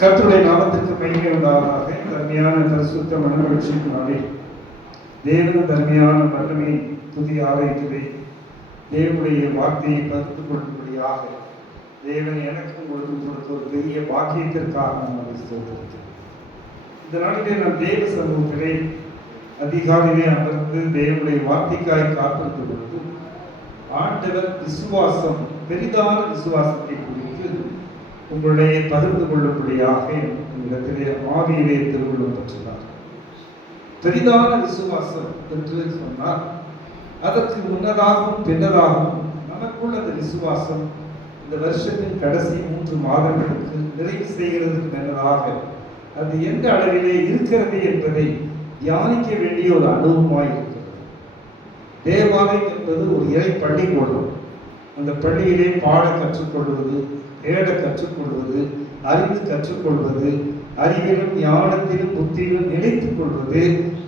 கர்த்தருடைய நாமத்திற்கு மகிமை உண்டாவதாக. தர்மையான பரிசுத்த மனமகிழ்ச்சியினாலே தேவன் தர்மையான வல்லமை புதிய ஆலயத்திலே தேவனுடைய வார்த்தையை பகிர்ந்து கொள்ளும்படியாக தேவன் எனக்கு உங்களுக்கு கொடுத்த ஒரு பெரிய பாக்கியத்திற்காக நான் ஸ்தோத்திரிக்கிறேன். இந்த நாளிலே நாம் தேவ சமூகத்திலே அதிகாலையிலே அமர்ந்து தேவனுடைய வார்த்தைக்காய் காத்திருக்கும் பொழுது ஆண்டவர் விசுவாசம், பெரிதான விசுவாசத்தை குறித்து உங்களுடைய பகிர்ந்து கொள்ளும்படியாக இடத்திலே ஆவியிலே திருவுள்ளம் பெற்றார். பெரிதான விசுவாசம் என்று சொன்னால் அதற்கு முன்னதாகவும் பின்னதாகவும் நமக்குள்ள அந்த விசுவாசம் இந்த வருஷத்தின் கடைசி 3 மாதங்களுக்கு நிறைவு செய்கிறதுக்கு முன்னதாக அது எந்த அளவிலே இருக்கிறது என்பதை தியானிக்க வேண்டிய ஒரு அனுபவமாய் இருக்கிறது. தேவாலயம் என்பது ஒரு இறை பள்ளிக்கூடம். அந்த பள்ளியிலே பாட கற்றுக்கொள்வது, தேட கற்றுக்கொள்வது, அறிந்து கற்றுக்கொள்வது, அறிவிலும் ஞானத்திலும் புத்தியிலும் நிலைத்துக் கொள்வது,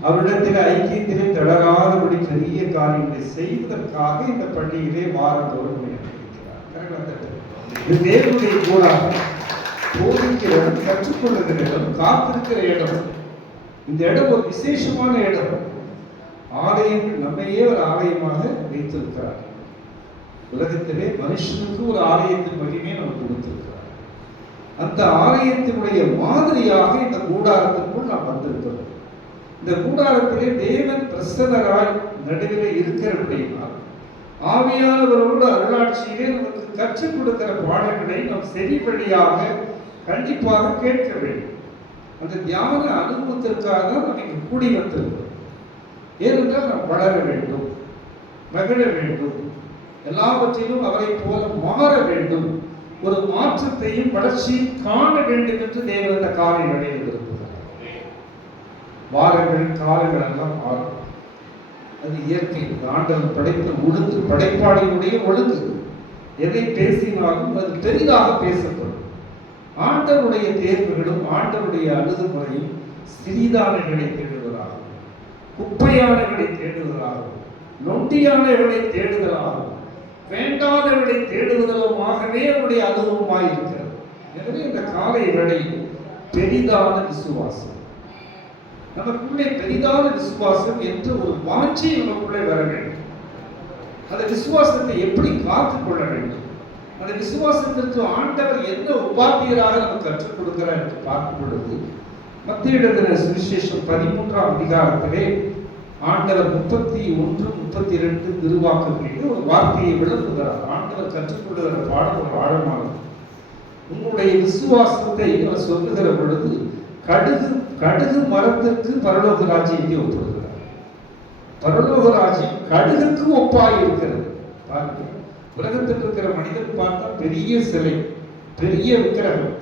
அவரிடத்தில் ஐக்கியத்திலே தளராதபடி பெரிய காரியங்களை செய்வதற்காக இந்த பள்ளியிலே வாரந்தோறும் இது தேவனுடைய கூடாக போதிக்கிற இடம், கற்றுக்கொள்ளுகிற இடம், காத்திருக்கிற இடம். இந்த இடம் ஒரு விசேஷமான இடம். ஆலயங்கள் நம்மையே ஒரு ஆலயமாக வைத்திருக்கிறார். உலகத்திலே மனுஷனுக்கு ஒரு ஆலயத்தின் மகிமையை நமக்கு கொடுத்திருக்கிறார். அந்த ஆலயத்தினுடைய மாதிரியாக இந்த கூடாரத்திற்குள் நாம் வந்திருக்கிறோம். இந்த கூடாரத்திலே தேவன் பிரசன்னராய் நடுவிலே இருக்கிறபடியால் ஆவியானவரோடு அருளாட்சியிலே நமக்கு கற்றுக் கொடுக்கிற பாடங்களை நாம் செவிவழியாக கண்டிப்பாக கேட்க வேண்டும். அந்த தியான அனுபவத்திற்காக நாம் இங்கு கூடி வந்திருக்கிறோம். ஏனென்றால் நாம் வளர வேண்டும், மகிழ வேண்டும், எல்லாவற்றிலும் அவரை போல மாற வேண்டும், ஒரு மாற்றத்தையும் வளர்ச்சியும் காண வேண்டும் என்று தேவன் அந்த காலை வேளையில் விரும்புகிறார். வாரங்கள் காலங்கள் எல்லாம் மாறும். அது இயற்கை. ஆண்டவன் படைத்த ஒழுங்கு, படைப்பாளியுடைய ஒழுங்கு. எதை பேசினாலும் அது பெரிதாக பேசப்படும். ஆண்டவருடைய தேர்வுகளும் ஆண்டவருடைய அணுகுமுறையும் சிறிதானங்களை தேடுவதாகும், குப்பையானவர்களை தேடுவதாகும், நொண்டியானவர்களை தேடுதலாகும், வேண்டாதவர்களை தேடுவதலுமாகவே அவருடைய அனுபவமாய் இருக்கிறது. எனவே இந்த காலை வேளையில் பெரிதான விசுவாசம், நமக்குள்ளே பெரிதான விசுவாசம் என்று ஒரு வாஞ்சி நமக்குள்ளே வர வேண்டும். அந்த விசுவாசத்தை எப்படி காத்துக் கொள்ள வேண்டும், அந்த விசுவாசத்திற்கு ஆண்டவர் என்ன உபாத்தியராக நமக்கு கற்றுக் கொடுக்கிறார் என்று பார்க்கும் பொழுது மத்திய எழுதின சுவிசேஷம் 13ஆம் அதிகாரத்திலே ஆண்டவர் 31, 32 திருவாக்குகளிலே ஒரு வார்த்தையை விளக்குகிறார். ஆண்டவர் கற்றுக்கொள்ளுகிற பாடம் ஒரு ஆழமானது. உங்களுடைய விசுவாசத்தை அவர் சொல்லுகிற பொழுது கடுகு மரத்திற்கு பரலோக ராஜ்யத்தை ஒப்புகிறார். பரலோக ராஜ்யம் கடுகுக்கு ஒப்பாய் இருக்கிறது. பாருங்க, உலகத்தில் இருக்கிற மனிதன் பார்த்தா பெரிய சிலை, பெரிய விக்கிரகம்,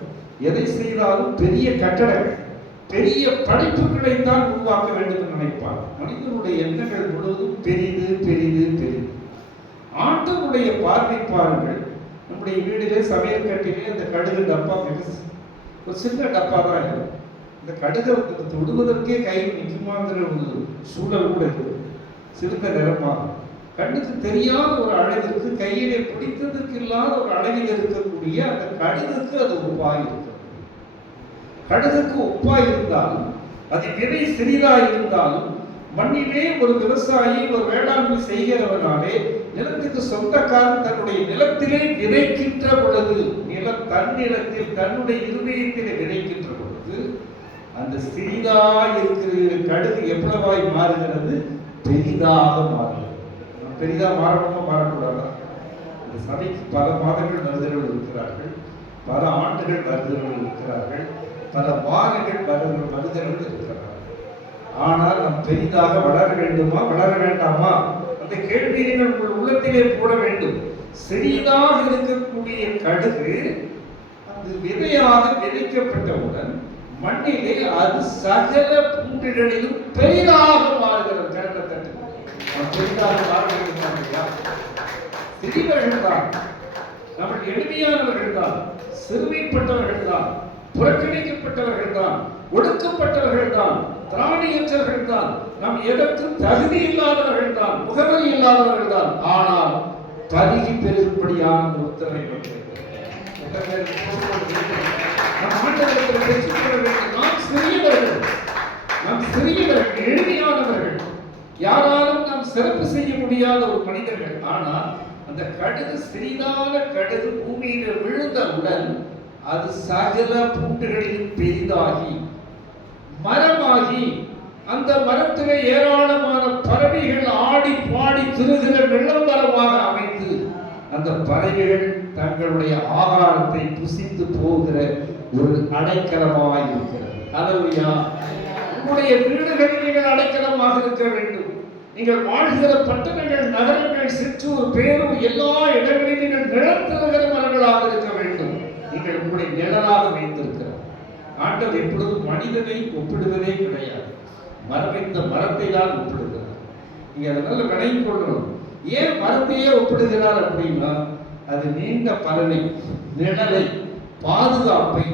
எதை செய்தாலும் பெரிய கட்டடங்கள், பெரிய படைப்புகளை தான் உருவாக்க வேண்டும் என்று நினைப்பார். மனிதனுடைய எண்ணங்கள் முழுவதும் பெரிது பெரிது பெரிது. ஆண்டவருடைய பார்வை பாருங்கள். நம்முடைய வீட்டிலே சமையல் கட்டிலே அந்த கடுகு டப்பா ஒரு சின்ன டப்பா தான் இருக்கும். இந்த கடுகை தொடுவதற்கே கை நிற்குமாங்கிற ஒரு சூழல் கூட இருக்கு. சிறுத்த நிறமாக கண்ணுக்கு தெரியாத ஒரு அழகிற்கு, கையிலே பிடித்ததற்கு இல்லாத ஒரு அழகில் இருக்கக்கூடிய அந்த கடுகுக்கு அது ஒப்பாய் இருக்கிறது. கடுகுக்கு ஒப்பாய் இருந்தாலும், அது விதை சிறிதாய் இருந்தாலும், மண்ணிலே ஒரு விவசாயி ஒரு வேளாண்மை செய்கிறவனாலே நிலத்துக்கு சொந்தக்காரன் தன்னுடைய நிலத்திலே விதைக்கின்ற பொழுது, தன்னிலத்தில் தன்னுடைய இருதயத்திலே விதைக்கின்ற பொழுது அந்த சிறிதாய் இருக்கிற கடுகு எவ்வளவாய் மாறுகிறது? பெரிதாக மாறுகிறது. பெரிதா மாறணுமா மாறக்கூடாதா? இந்த சபைக்கு பல மாதங்கள் வருகிறவர்கள் இருக்கிறார்கள், பல ஆண்டுகள் வருகிறவர்கள் இருக்கிறார்கள், பல வாரங்கள் வருகிறவர்கள் இருக்கிறார்கள். ஆனால் நாம் பெரிதாக வளர வேண்டுமா, வளர வேண்டாமா? அந்த கேள்வியை உங்கள் உள்ளத்திலே போட வேண்டும். சிறிதாக இருக்கக்கூடிய கடுகு அது விதையாக விதைக்கப்பட்டவுடன் மண்ணிலே அது சகல பூண்டுகளிலும் பெரிதாக மாறுகிறது. பெரிதாக மாற வேண்டும். சிறியவர்கள் தான், நம்ம எளிமையானவர்கள் தான், சிறுமைப்பட்டவர்கள் தான். புறக்கணிக்கப்பட்டவர்கள் தான், ஒடுக்கப்பட்டவர்கள் தான், திராணியற்றவர்கள் தான், நாம் எதற்கும் தகுதி இல்லாதவர்கள் தான், முகவரி இல்லாதவர்கள் தான். ஆனால் பருகி பெருகும்படியான ஒரு உத்தரவை நாம் சிறியவர்கள், நாம் சிறியவர்கள், எளிமையானவர்கள், யாராலும் நாம் சிறப்பு செய்ய முடியாத ஒரு மனிதர்கள். ஆனால் அந்த கடுகு, சிறிதான கடுகு பூமியில் விழுந்தவுடன் அது சகல பூண்டுகளிலும் பெரிதாகி மரமாகி, அந்த மரத்திலே ஏராளமான பறவைகள் ஆடி பாடி திருகிற வெள்ளம்பரமாக அமைந்து அந்த பறவைகள் தங்களுடைய ஆகாரத்தை புசித்து போகிற ஒரு அடைக்கலமாக இருக்கிறது. அல்லேலூயா. உங்களுடைய வீடுகளில் நீங்கள் அடைக்கலமாக இருக்க வேண்டும். நீங்கள் வாழ்கிற பட்டணங்கள், நகரங்கள், சிற்றூர், பேரூர், எல்லா இடங்களிலும் நீங்கள் நிழல் தருகிற மரங்களாக இருக்க வேண்டும். நீங்கள் உங்களுடைய நிழலாக வைத்திருக்கிறார். ஆண்டவர் எப்பொழுதும் மனிதனை ஒப்பிடுவதே கிடையாது. இந்த மரத்தை தான் ஒப்பிடுகிறார். நீங்க அதனால விளங்கிக் கொள்ளணும். ஏன் மரத்தையே ஒப்பிடுகிறார் அப்படின்னா, அது நீண்ட பலனை, நிழலை, பாதுகாப்பை,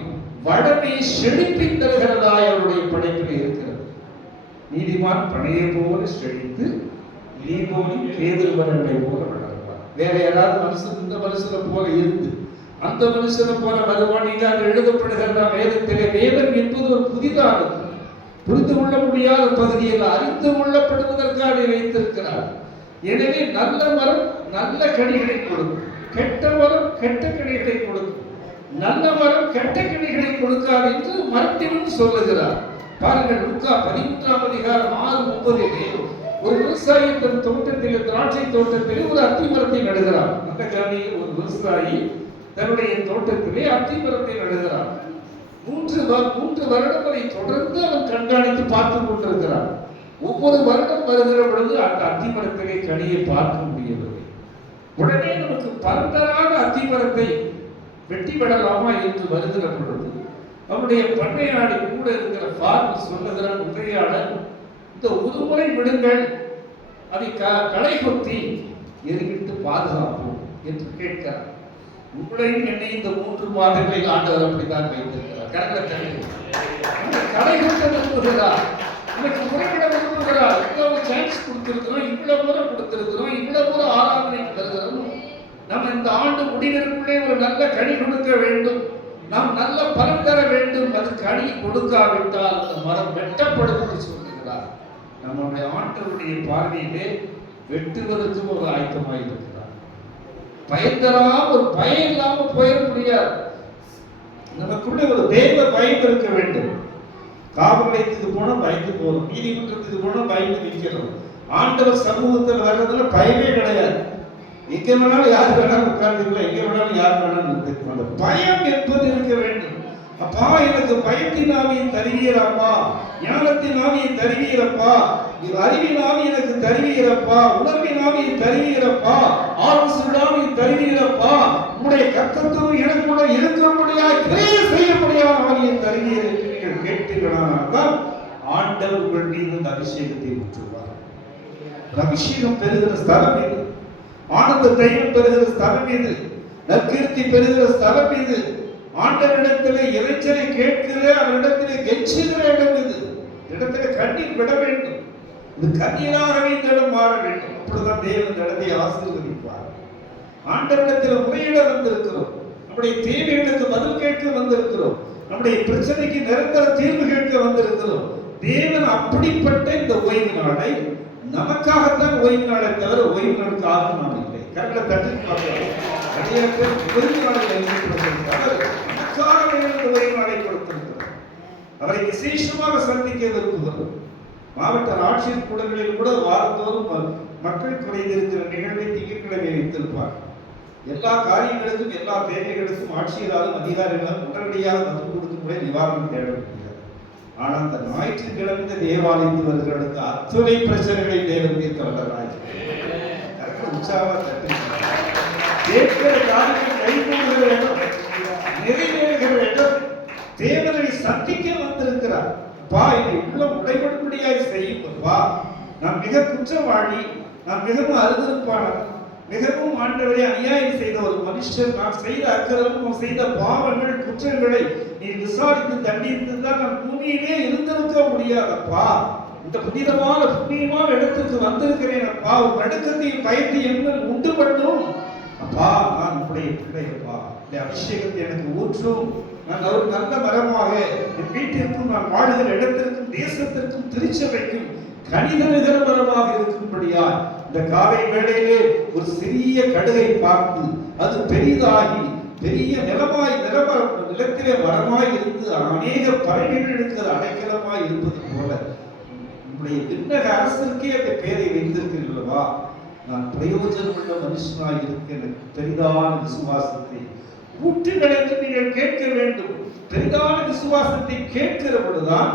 வளமை, செழிப்பின் தருகிறதாய் அவருடைய படைப்பில் இருக்கிறது. நீதிமான் பனையை போல செழித்து லீபோனி கேதுருவரண்டை போல வளர்வார். வேற யாராவது மனுஷன் இந்த மனுஷனை போல இருந்து அந்த மனுஷனை போல வருவான். நீங்க அது எழுதப்படுகிறதா வேதத்திலே? வேதம் என்பது ஒரு புதிதானது, புரிந்து கொள்ள முடியாத பகுதியில் அறிந்து கொள்ளப்படுவதற்காக வைத்திருக்கிறார். எனவே நல்ல மரம் நல்ல கனிகளை கொடுக்கும், கெட்ட மரம் கெட்ட கனிகளை கொடுக்கும். நல்ல மரம் கெட்ட கனிகளை கொடுக்காது என்று மரத்திலும் சொல்லுகிறார். பாருங்கள், லூக்கா 13ஆம் அதிகாரம் 6:30 ஒரு விவசாயி தன் தோட்டத்தில், திராட்சை தோட்டத்தில் ஒரு அத்தி மரத்தை நடுகிறார். அந்த காலையில் ஒரு விவசாயி தன்னுடைய தோட்டத்திலே அத்தி மரத்தை நடுகிறார். 3 வருடங்களை தொடர்ந்து அவன் கண்காணித்து பார்த்து கொண்டிருக்கிறார். ஒவ்வொரு வருடம் வருகிற பொழுது அந்த அத்திமரத்திலே கனியை பார்க்க முடியவில்லை. உடனே நமக்கு பரந்தரான அத்திமரத்தை வெட்டி விடலாமா என்று வருகிற பொழுது அவனுடைய பண்ணையாடி கூட இருக்கிற ஃபார்மர் சொல்லுகிறான், உரையாளர், இந்த ஒரு முறை விடுங்கள், அதை களை கொத்தி எரிவிட்டு பாதுகாப்போம் என்று கேட்கிறார். உங்களையும் என்னை இந்த 3 மாதங்களில் ஆண்டவர் அப்படித்தான் வைத்திருக்கிறார். களை கொட்ட விரும்புகிறார், எனக்கு உரைவிட விரும்புகிறார். இவ்வளவு சான்ஸ் கொடுத்திருக்கிறோம், இவ்வளவு முறை கொடுத்திருக்கிறோம், இவ்வளவு முறை ஆராதனைக்கு வருகிறோம். நம்ம இந்த ஆண்டு முடிவிற்குள்ளே ஒரு நல்ல கனி கொடுக்க வேண்டும், நாம் நல்ல பலன் தர வேண்டும். அது கனி கொடுக்காவிட்டால் அந்த மரம் வெட்டப்படும் என்று சொல்லுகிறார். நம்முடைய ஆண்டவருடைய பார்வையிலே வெட்டுவதற்கு ஒரு ஆயத்தமாக இருக்கிறார். பயந்தராம ஒரு பயம் இல்லாம போயிட முடியாது. நமக்குள்ள ஒரு தெய்வ பயம் இருக்க வேண்டும். காவல் நிலையத்துக்கு போனா பயந்து போறோம், நீதிமன்றத்துக்கு போனா பயந்து நிற்கிறோம். ஆண்டவர் சமூகத்தில் வர்றதுல பயமே கிடையாது. எங்க வேணாலும் யாரு வேணாலும் உட்கார்ந்துக்கலாம், எங்க வேணாலும் யாரு வேணாலும் நிறுத்திக்கலாம். அந்த பயம் என்பது இருக்க வேண்டும். அப்பா, எனக்கு பயத்தின் ஆவியை தருவீரப்பா, ஞானத்தின் ஆவியை தருவீரப்பா, அறிவின் ஆவி எனக்கு தருவீரப்பா, உணர்வின் ஆவியை தருவீரப்பா, ஆலோசனை ஆவியை தருவீரப்பா, உங்களுடைய கர்த்தத்துவம் எனக்குள்ள இருக்கும்படியாய் கிரியை செய்யப்படியான ஆவியை தருவீர் என்று நீங்கள் கேட்டீர்களானால் ஆண்டவர் உங்கள் மீது இந்த அபிஷேகத்தை ஊற்றுவார். அபிஷேகம் பெறுகிற ஸ்தலம் இது, ஆனந்த தைரியம் பெறுகிற ஸ்தலம் இது, நற்கீர்த்தி பெறுகிற ஸ்தலம் இது, ஆண்டவரிடத்திலே இறைச்சலை கேட்கிற, அவரிடத்திலே கெஞ்சுகிற இடம் இது. இடத்திலே கண்ணீர் விட வேண்டும். இது கண்ணீராகவே இந்த இடம் மாற வேண்டும். அப்படிதான் தேவன் இந்த இடத்தை ஆசீர்வதிப்பார். ஆண்டவரிடத்தில் முறையிட வந்திருக்கிறோம், நம்முடைய தேவைகளுக்கு பதில் கேட்க வந்திருக்கிறோம், நம்முடைய பிரச்சனைக்கு நிரந்தர தீர்வு கேட்க வந்திருக்கிறோம். தேவன் அப்படிப்பட்ட இந்த ஓய்வு நாளை நமக்காகத்தான் ஓய்வு நாளை தவிர ஓய்வு நாளுக்காக நாம் இல்லை. கரெக்டா தட்டி பார்க்கலாம். நிறைய பேர் ஓய்வு நாளை கொடுத்திருக்கிறார். அவரை விசேஷமாக சந்திக்க விரும்புகிறோம். மாவட்ட ஆட்சியர் கூடங்களில் கூட வாரந்தோறும் மக்கள் குறைந்திருக்கிற நிகழ்வை திங்கட்கிழமை வைத்திருப்பார். எல்லா காரியங்களுக்கும், எல்லா தேவைகளுக்கும் ஆட்சியராலும் அதிகாரிகளாலும் உடனடியாக பதில் கொடுக்கும்படி நிவாரணம் தேட முடியாது. ஆனால் அந்த ஞாயிற்றுக்கிழமை தேவாலயத்தில் வருகிறவர்களுக்கு அத்துணை பிரச்சனைகளை தேவன் தீர்க்க வல்லவராய் உற்சாகமாக கேட்கிற காரியங்கள் கைகூடுகிற இடம், நிறைவேறுகிற இடம், தேவனை சந்திக்க வந்திருக்கிறார். பா, இதை உள்ள உடைபடும்படியாய் செய்யும்பா. நான் மிக குற்றவாளி, நான் மிகவும் அருவருப்பானவன், மிகவும் ஆண்டவரை அநியாயம் செய்த ஒரு மனுஷன். நான் செய்த அக்கிரமம், செய்த பாவங்கள், குற்றங்களை நீ விசாரித்து தண்டித்திருந்தால் நான் பூமியிலே இருந்திருக்க முடியாதப்பா. இந்த புண்ணியமான இடத்துக்கு வந்திருக்கிறேன் அப்பா. ஒரு நடுக்கத்தையும் பயத்தையும் உண்டு பண்ணும் அப்பா. நான் உங்களுடைய பிள்ளையப்பா. இந்த அபிஷேகத்தை எனக்கு ஊற்றும். நான் ஒரு நல்ல மரமாக என் வீட்டிற்கும் நான் வாழ்கிற இடத்திற்கும் தேசத்திற்கும் திருச்சபைக்கும் கனிதருகிற மரமாக இருக்கும்படியா இந்த காலை வேளையிலே ஒரு சிறிய கடுகை பார்த்து அது பெரிதாகி பெரிய நிலத்திலே மரமாய் இருந்து அநேக பறவைகளுக்கு அது அடைக்கலமாய் இருப்பது போல உங்களுடைய விண்ணக அரசிற்கே அந்த பெயரை வைத்திருக்கிறீர்களவா. நான் பிரயோஜனமுள்ள மனுஷனாய் இருக்க எனக்கு பெரிதான விசுவாசத்தை ஊற்றுகள் என்று நீங்கள் கேட்க வேண்டும். பெரிதான விசுவாசத்தை கேட்கிற பொழுதுதான்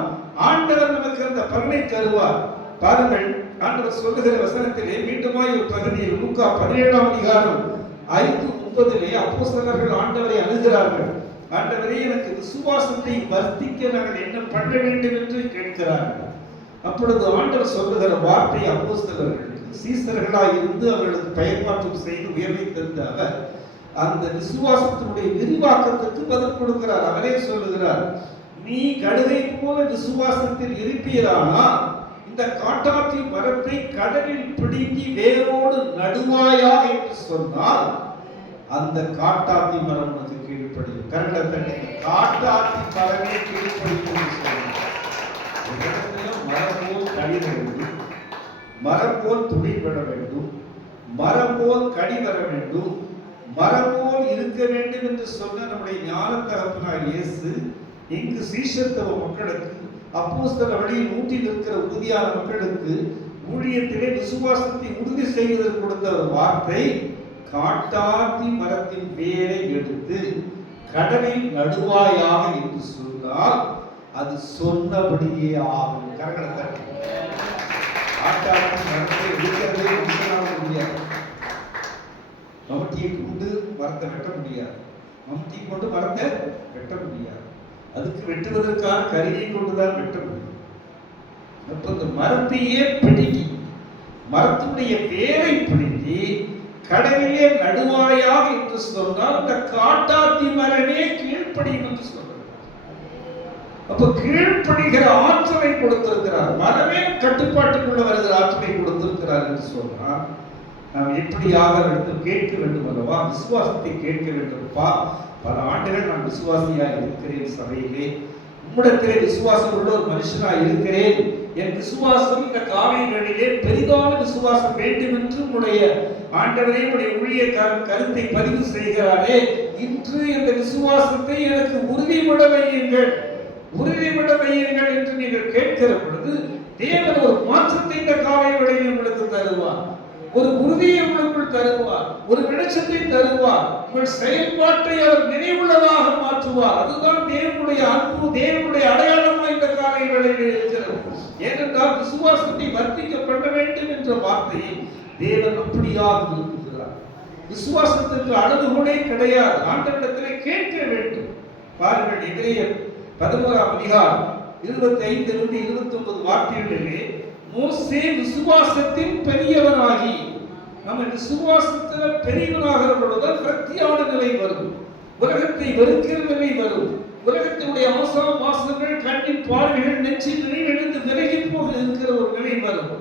ஆண்டவர் நமக்கு அந்த பலனை தருவார். பாருங்கள், ஆண்டவர் சொல்லுகிற வசனத்திலே மீண்டுமாய் ஒரு பகுதியில் லூக்கா 17ஆம் அதிகாரம் 5:30 அப்போஸ்தலர்கள் ஆண்டவரை அணுகிறார்கள். ஆண்டவரே, எனக்கு விசுவாசத்தை வர்த்திக்க நாங்கள் என்ன பண்ண வேண்டும் என்று கேட்கிறார்கள். அப்பொழுது ஆண்டவர் சொல்லுகிற வார்த்தை அப்போஸ்தலர்கள் சீசர்களாய் இருந்து அவர்களுக்கு பயன்பாட்டம் செய்து உயர்வை தந்த அவர் அந்த விசுவாசத்தினுடைய விரிவாக்கத்துக்கு பதில் கொடுக்கிறார். அவரே சொல்லுகிறார், நீ கடுகை போல விசுவாசத்தில் இருப்பீரானா இந்த காட்டாத்தி மரத்தை கடலில் பிடுங்கி வேரோடு நடுவாயாக என்று சொன்னால் அந்த காட்டாத்தி மரம் உனக்கு கீழ்ப்படியும். கரங்களை காட்டாத்தி மரமே கீழ்ப்படியும். மரம் போல் கனி வர வேண்டும், மரம் போல் துணிபட வேண்டும், மரம் போல் கனி வர வேண்டும், மரம் போல் இருக்க வேண்டும் என்று சொன்ன நம்முடைய ஞான தகப்பனார் இயேசு இங்கு சீஷத்துவ மக்களுக்கு அப்போஸ்தல வழியில் ஊட்டி நிற்கிற உறுதியான மக்களுக்கு ஊழியத்திலே விசுவாசத்தை உறுதி செய்வதற்கு கொடுத்த ஒரு வார்த்தை, காட்டாத்தி மரத்தின் வேரை எடுத்து கடலில் நடுவாயாக என்று சொன்னால் அது சொன்னபடியே ஆகும். கரங்களை தட்டி. காட்டாத்தி மரத்தை எடுக்கிறதே முடியாது. மம்முட்டியை கொண்டு மரத்தை வெட்ட முடியாது, மம்முட்டி கொண்டு மரத்தை வெட்ட முடியாது. அதுக்கு வெட்டுவதற்கான கருவியை கொண்டுதான் வெட்ட முடியும். அப்ப இந்த மரத்தையே பிடுங்கி மரத்துடைய வேரை பிடுங்கி கடலிலே நடுவாயாக என்று சொன்னால் இந்த காட்டாத்தி மரமே கீழ்ப்படியும் என்று சொல்றார். அப்ப கீழ்ப்படிகிற ஆற்றலை கொடுத்திருக்கிறார். மரமே கட்டுப்பாட்டுக்குள்ள வருகிற ஆற்றலை கொடுத்திருக்கிறார் என்று சொன்னால் நாம் எப்படியாக கேட்க வேண்டும் அல்லவா? விசுவாசத்தை கேட்க வேண்டும்ப்பா. பல ஆண்டுகள் நான் விசுவாசியா இருக்கிறேன், சபையிலே உம்மிடத்திலே விசுவாசம் உள்ள ஒரு மனுஷனா இருக்கிறேன். என் விசுவாசம் இந்த காலைகளிலே பெரிதான விசுவாசம் வேண்டும் என்று உடைய ஆண்டவரே உடைய ஊழியக்காரன் கருத்தை பதிவு செய்கிறாரே. இன்று இந்த விசுவாசத்தை எனக்கு உறுதிபட வையுங்கள், உறுதிபட வையுங்கள் என்று நீங்கள் கேட்கிற பொழுது தேவன் ஒரு மாற்றத்தை இந்த காலைகளில் உங்களுக்கு தருவார், ஒரு உறுதியை உங்களுக்குள் தருவார், ஒரு வெளிச்சத்தை தருவார், உங்கள் செயல்பாட்டை அவர் நினைவுள்ளதாக மாற்றுவார். அதுதான் தேவனுடைய அன்பு, தேவனுடைய அடையாளமாக இந்த காலைகளில் இருக்கிறது. ஏனென்றால் விசுவாசத்தை வர்த்திக்க பண்ண வேண்டும் என்ற வார்த்தையை தேவன் அப்படியாக விரும்புகிறார். விசுவாசத்திற்கு அளவுகோலே கிடையாது, ஆண்டவரிடத்திலே கேட்க வேண்டும். பாருங்கள், எபிரேயர் 11ஆம் அதிகாரம் 25 29 வார்த்தைகளிலே மோசே விசுவாசத்தின் பெரியவனாகி, நம்ம விசுவாசத்துல பெரியவனாகிற பொழுதுதான் விரக்தியான நிலை வரும், உலகத்தை வெறுக்கிற நிலை வரும், உலகத்தினுடைய ஆசாபாசங்கள் கண்ணின் பார்வைகள் நெஞ்சில் நிறைவெழுந்து விலகி போக இருக்கிற ஒரு நிலை வரும்.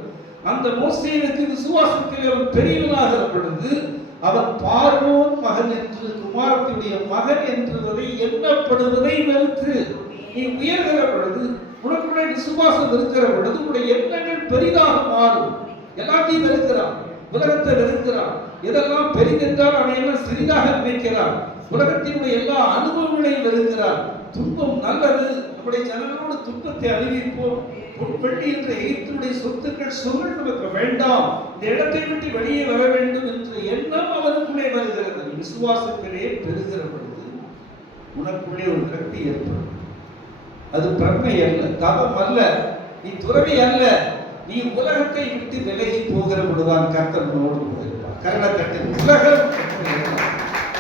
அந்த மோசேனுக்கு விசுவாசத்தில் அவன் பெரியவனாகிற பொழுது அவன் பார்வோன் மகன் என்று, குமாரத்தினுடைய மகன் என்றதை எண்ணப்படுவதை வெறுத்து நீ உயர்கிற பொழுது, உனக்குள்ள விசுவாசம் இருக்கிற பொழுது உன்னுடைய எண்ணங்கள் பெரிதாக மாறும். எல்லாத்தையும் வெறுக்கிறான், உலகத்தை வெறுக்கிறான். எதெல்லாம் பெரிதென்றால் அவன் எல்லாம் சிறிதாக நினைக்கிறான். உலகத்தினுடைய எல்லா அனுபவங்களையும் வெறுக்கிறான். துன்பம் நல்லது, நம்முடைய ஜனங்களோடு துன்பத்தை அறிவிப்போம். பொன்வெள்ளி என்ற எகிப்தினுடைய சொத்துக்கள் சொல் நமக்கு வேண்டாம், இந்த இடத்தை விட்டு வெளியே வர வேண்டும் என்ற எண்ணம் அவனுக்குள்ளே வருகிறது. விசுவாசத்திலே பெறுகிற பொழுது உனக்குள்ளே ஒரு விரக்தி ஏற்படும். அது பிரமை அல்ல, தவம் அல்ல, நீ துறவி அல்ல, நீ உலகத்தை விட்டு விலகி போகிற பொழுதுதான் கர்த்தர் உன்னோடு போகிறார். கர்ண தட்டு உலகம்,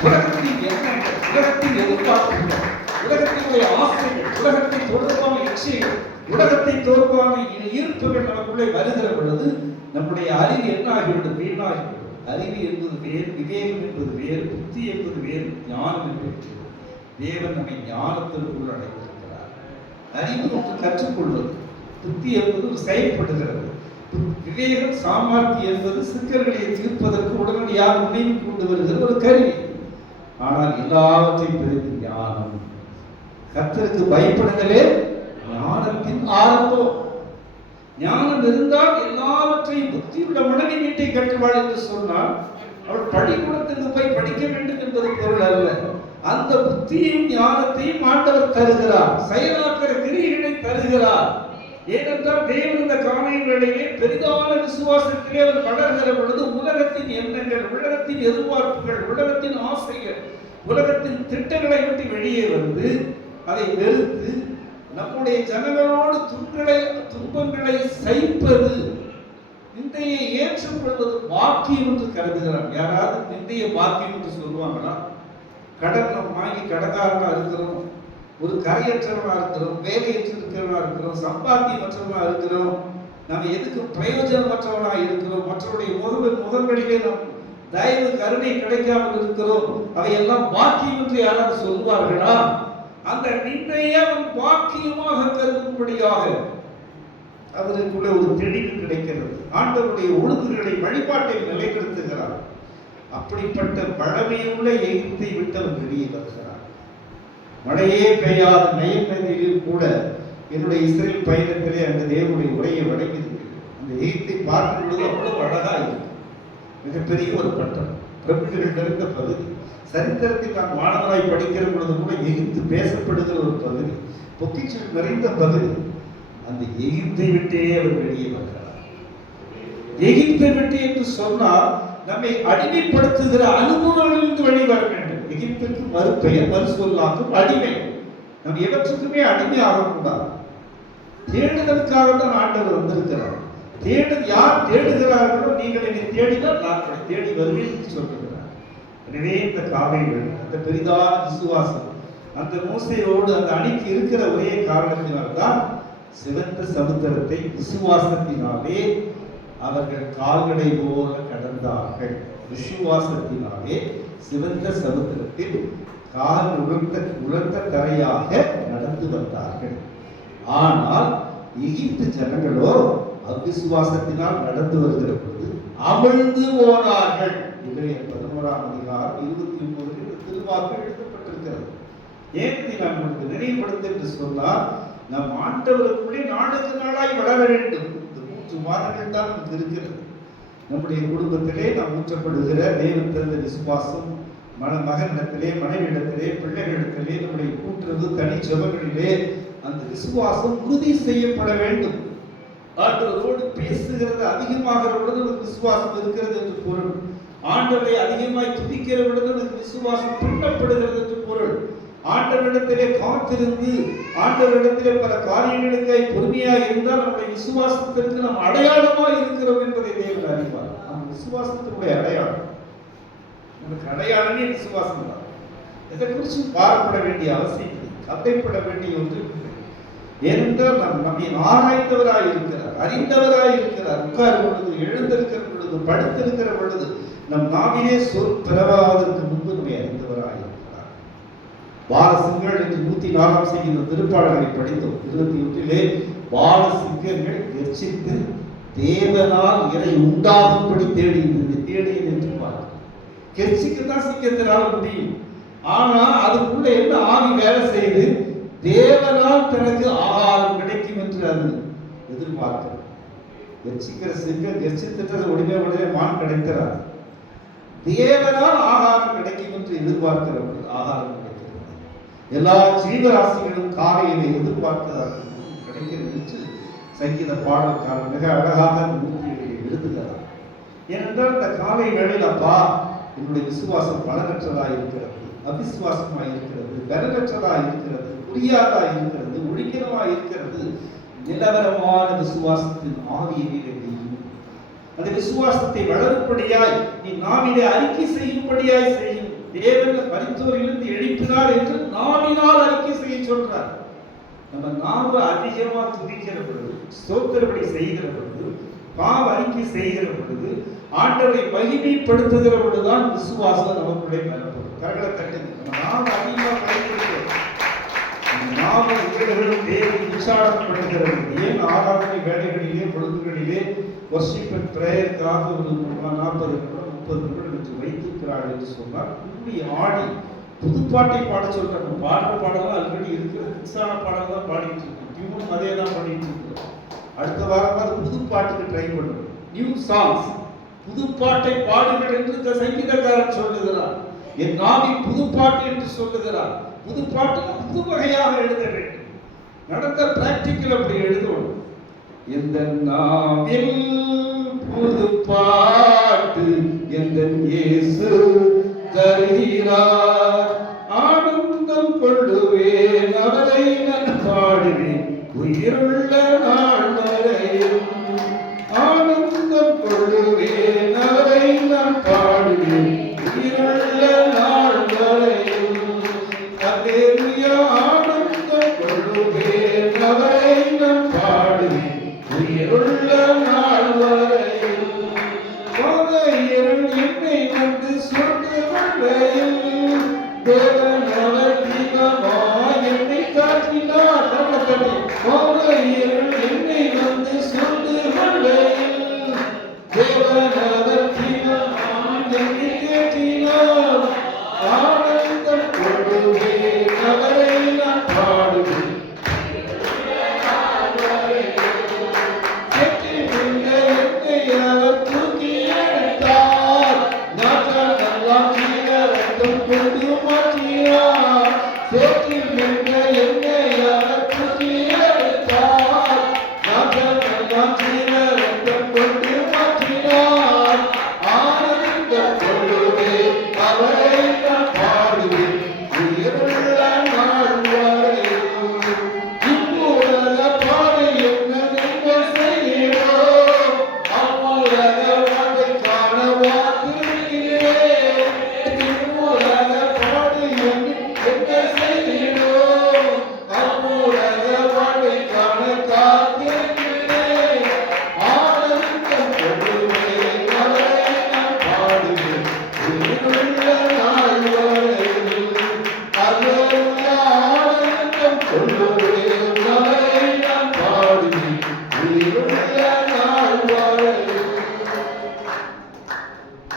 உலகத்தின் எண்ணங்கள், உலகத்தின் எதிர்பார்ப்புகள், உலகத்தினுடைய ஆசைகள், உலகத்தை தொடர்பான இச்சைகள், உலகத்தை தொடர்பான ஈர்ப்புகள் நமக்குள்ளே வருகிற பொழுது நம்முடைய அறிவு என்ன ஆகிவிடும்? வீணாகிவிடும். அறிவு என்பது வேறு, விவேகம் என்பது வேறு, புத்தி என்பது வேறு, ஞானம் என்பது தேவன் நம்மை ஞானத்திற்குள் அடைந்திருக்கிறார். அறிவு ஒன்று கற்றுக்கொள்வது, புத்தி என்பது செயல்படுகிறது. விவேகம் சாமர்த்தி என்பது சிக்கல்களை தீர்ப்பதற்கு உடனடியாக நினைவு கொண்டு வருகிற ஒரு கருவி. ஆனால் எல்லாவற்றையும் பெரிது ஞானம். கர்த்தருக்கு பயப்படுதலே ஞானத்தின் ஆரம்பம். ஞானம் இருந்தால் எல்லாவற்றையும் புத்தியுள்ள மனைவி வீட்டை கட்டுவாள் என்று சொன்னால் அவள் பள்ளிக்கூடத்துக்கு போய் படிக்க வேண்டும் என்பது பொருள் அல்ல. அந்த புத்தியையும் ஞானத்தையும் ஆண்டவர் தருகிறார், செயலாக்கிற கிரியைகளை தருகிறார். ஏனென்றால் தேவன் இந்த காலை வேளையிலே பெரிதான விசுவாசத்திலே அவர் வளர்கிற பொழுது உலகத்தின் எண்ணங்கள், உலகத்தின் எதிர்பார்ப்புகள், உலகத்தின் ஆசைகள், உலகத்தின் திட்டங்களை விட்டு வெளியே வந்து அதை வெறுத்து நம்முடைய ஜனங்களோடு துன்பங்களை சகிப்பது, நிந்தையை ஏற்றுக்கொள்வது பாக்கியம் என்று கருதுகிறார். யாராவது நிந்தையை பாக்கியம் என்று சொல்லுவாங்களா? கடன் நம்ம வாங்கி கடன்காரனா இருக்கிறோம், ஒரு கரையற்றவனா இருக்கிறோம், வேலையற்று இருக்கிறவனா இருக்கிறோம், சம்பாத்தியமற்றவனா இருக்கிறோம், நம்ம எதுக்கு பிரயோஜனமற்றவனா இருக்கிறோம், மற்றவருடைய முகங்களிலே நம் தயவு கருணை கிடைக்காமல் இருக்கிறோம், அவையெல்லாம் பாக்கியம் என்று யாராவது சொல்வார்களா? அந்த நிந்தையை அவன் பாக்கியமாக கருதும்படியாக அவருக்குள்ள ஒரு தெளிவு கிடைக்கிறது. ஆண்டவருடைய ஒழுங்குகளை, வழிபாட்டை நிலைநிறுத்துகிறார். அப்படிப்பட்ட பழமையுள்ள எகிப்தை விட்டு அவர் வெளியே வருகிறார். மழையே பெய்யாத நைல் நதியில் கூட என்னுடைய இஸ்ரேல் பயணத்திலே அந்த தேவனுடைய உரையை வழங்கியிருக்கிறது. அந்த எகிப்தை பார்க்கும் பொழுது அவ்வளவு அழகா இருக்கு. மிகப்பெரிய ஒரு பட்டம், பிரபுகள் நிறைந்த பகுதி. சரித்திரத்தில் நான் மாணவராய் படிக்கிற பொழுது கூட எகிப்து பேசப்படுகிற ஒரு பகுதி, பொக்கிஷம் நிறைந்த பகுதி. அந்த எகிப்தை விட்டே அவர் வெளியே வருகிறார். எகிப்தை விட்டு என்று சொன்னால் நம்மை அடிமைப்படுத்துகிற அனுபவங்களிலிருந்து வெளிவர வேண்டும். எகிப்துக்கு மறுபெயர், மறுசொல்லாகும் அடிமை. நம்ம எவற்றுக்குமே அடிமை ஆகக்கூடாது. தேடுதலுக்காகத்தான் ஆண்டவர் வந்திருக்கிறார். யார் தேடுகிறார்களோ நீங்கள் என்னை தேடினால் நான் தேடி வருவேன் என்று சொல்லுகிறார். எனவே இந்த காலையில் அந்த பெரிதான விசுவாசம் அந்த மோசையோடு அந்த அணிக்கு இருக்கிற ஒரே காரணத்தினால்தான் சிவந்த சமுத்திரத்தை விசுவாசத்தினாலே அவர்கள் கால்களை போல கடந்தார்கள். விசுவாசத்தினாலே சிவந்த சமுத்திரத்தில் கால் உலர்ந்த தரையாக நடந்து வந்தார்கள். ஆனால் எகிப்து ஜனங்களோ அவ்விசுவாசத்தினால் நடந்து வருகிற பொழுது அமிழ்ந்து போனார்கள். 11ஆம் அதிகாரம் 29 திருவாக்கு எழுதப்பட்டிருக்கிறது. ஏன் நான் உங்களுக்கு நினைவுபடுத்த என்று சொன்னால், நம் ஆண்டவருக்குள்ளே நாளுக்கு நாளாய் வளர வேண்டும். இந்த 3 மாதங்கள் தான் நமக்கு இருக்கிறது. நம்முடைய குடும்பத்திலே நாம் ஊற்றப்படுகிற தேவன் தந்த விசுவாசம், மகனிடத்திலே, மனைவியிடத்திலே, பிள்ளைகளிடத்திலே, நம்முடைய கூட்டுறது தனி ஜெபங்களிலே அந்த விசுவாசம் உறுதி செய்யப்பட வேண்டும். ஆண்டவரோடு பேசுகிறது அதிகமாகிற பொழுது விசுவாசம் இருக்கிறது என்று பொருள். ஆண்டவரை அதிகமாய் துதிக்கிற பொழுது விசுவாசம் தூண்டப்படுகிறது என்று பொருள். ஆண்டவரிடத்திலே காத்திருந்து ஆண்டவரிடத்திலே பல காரியங்களுக்காய் பொறுமையாக இருந்தால் நம்முடைய விசுவாசத்திற்கு நாம் அடையாளமாக இருக்கிறோம் என்பதை தேவன் அறிவார். நம் விசுவாசத்தினுடைய அடையாளம், நமக்கு அடையாளமே விசுவாசம் தான். இதை குறித்து பாரப்பட வேண்டிய அவசியம் இல்லை, கதைப்பட வேண்டிய ஒன்று இல்லை. ஏனென்றால் நம்மை ஆராய்ந்தவராய் இருக்கிறார், அறிந்தவராய் இருக்கிறார். உட்கார் பொழுது, எழுந்திருக்கிற பொழுது, படுத்திருக்கிற பொழுது நம் நாவிலே சொல் பிறவாதற்கு முன்பு நம்மை அறிந்தவராய் இருக்கிறார். பாலசிங்கங்கள் என்று 104ஆம் செய்கிற திருப்பாடலை படித்தோம். 21 பால சிங்கங்கள் கர்ச்சித்து தேவனால் இறை உண்டாகும்படி தேடியது என்று பார்க்கிறோம். கர்ச்சிக்கத்தான் சிங்கத்தினால் முடியும். ஆனா அதுக்குள்ள என்ன ஆவி வேலை செய்து தேவனால் தனக்கு ஆகாரம் கிடைக்கும் என்று அது எதிர்பார்க்கிறது. கர்ச்சிக்கிற சிங்கம் கர்ச்சித்திட்டது உடனே மான் கிடைக்கிறார். தேவனால் ஆகாரம் கிடைக்கும் என்று எதிர்பார்க்கிற ஆகாரம் கிடைக்கிறது. எல்லா ஜீவராசிகளும் காலையிலே எதிர்பார்க்கிறார்கள், கிடைக்கிறது என்று சங்கீத பாடல்காரர் மிக அழகாக எழுதுகிறார். ஏனென்றால் இந்த காலை வேளையில் அப்பா என்னுடைய விசுவாசம் பலனற்றதாக இருக்கிறது, அவிசுவாசமாக இருக்கிறது, பலனற்றதாக இருக்கிறது, புரியாததாக இருக்கிறது, ஒழுங்கினமாக இருக்கிறது. நிலவரமான விசுவாசத்தின் ஆவியை அந்த விசுவாசத்தை வளரும்படியாய் நீ நாவிலே அறிக்கை செய்யும்படியாய் செய்யும். தேவன் மரித்தோரிலிருந்து எழுப்பினார் என்று நாவினால் அறிக்கை செய்ய சொல்றார். நம்ம நாவ அதிகமா துதிக்கிற பொழுது, ஸ்தோத்திரப்படி செய்கிற பொழுது, பாவ அறிக்கை செய்கிற பொழுது, ஆண்டவரை மகிமைப்படுத்துகிற பொழுதுதான் விசுவாசம் நமக்குள்ளே பெறப்படும். கரங்களை தட்டு. நம்ம நாம அதிகமாக பயன்படுத்தும் நாம இவர்களும் தேவை உற்சாகப்படுகிறது. ஏன் ஆராதனை வேலைகளிலே பொழுதுகளிலே வர்ஷிப் அண்ட் பிரேயருக்காக ஒரு 40 நிமிடம் 30 நிமிடம் என்று வைத்திருக்கிறாள் என்று சொன்னால் கூடி ஆடி புதுப்பாட்டை பாட சொல்றாங்க. பாடுற பாடலாம் ஆல்ரெடி இருக்கிற ஃபிக்ஸான பாடல் தான் பாடிட்டு இருக்கோம். டியூனும் அதே தான் பண்ணிட்டு இருக்கிறோம். அடுத்த வாரம் அது புதுப்பாட்டுக்கு ட்ரை பண்ணுறோம். நியூ சாங்ஸ், புதுப்பாட்டை பாடுங்கள் என்று இந்த சங்கீதக்காரன் சொல்லுகிறார். என் நாவி புதுப்பாட்டு என்று சொல்லுகிறார். புதுப்பாட்டு புது வகையாக எழுத வேண்டும். நடந்த பிராக்டிக்கல் அப்படி எழுதணும். எந்த நாவில் புதுப்பாட்டு எந்த இயேசு தருகிறார். ஆனந்தம் கொள்ளுவேன் அவரை நான் பாடுவேன் உயிருள்ள நாள் வரையும். ஆனந்தம் கொள்ளுவேன் அவரை நான் பாடுவேன் உயிருள்ள நாள் வரையும். அல்லேலூயா. ஆனந்தம் கொள்ளுவேன் அவரை நான் பாடுவேன் உயிருள்ள நாள் வரையும். என்னை வந்து சொந்த வரையில் தேவன் அவர் தீபமாய் என்னை காட்டினார். என்னை வந்து சொந்த வரையில் தேவன் அவர் தீபமாய் என்னை காட்டினார். ஆனந்தம் கொள்ளுவேன் அவரை நான் பாடுவேன்.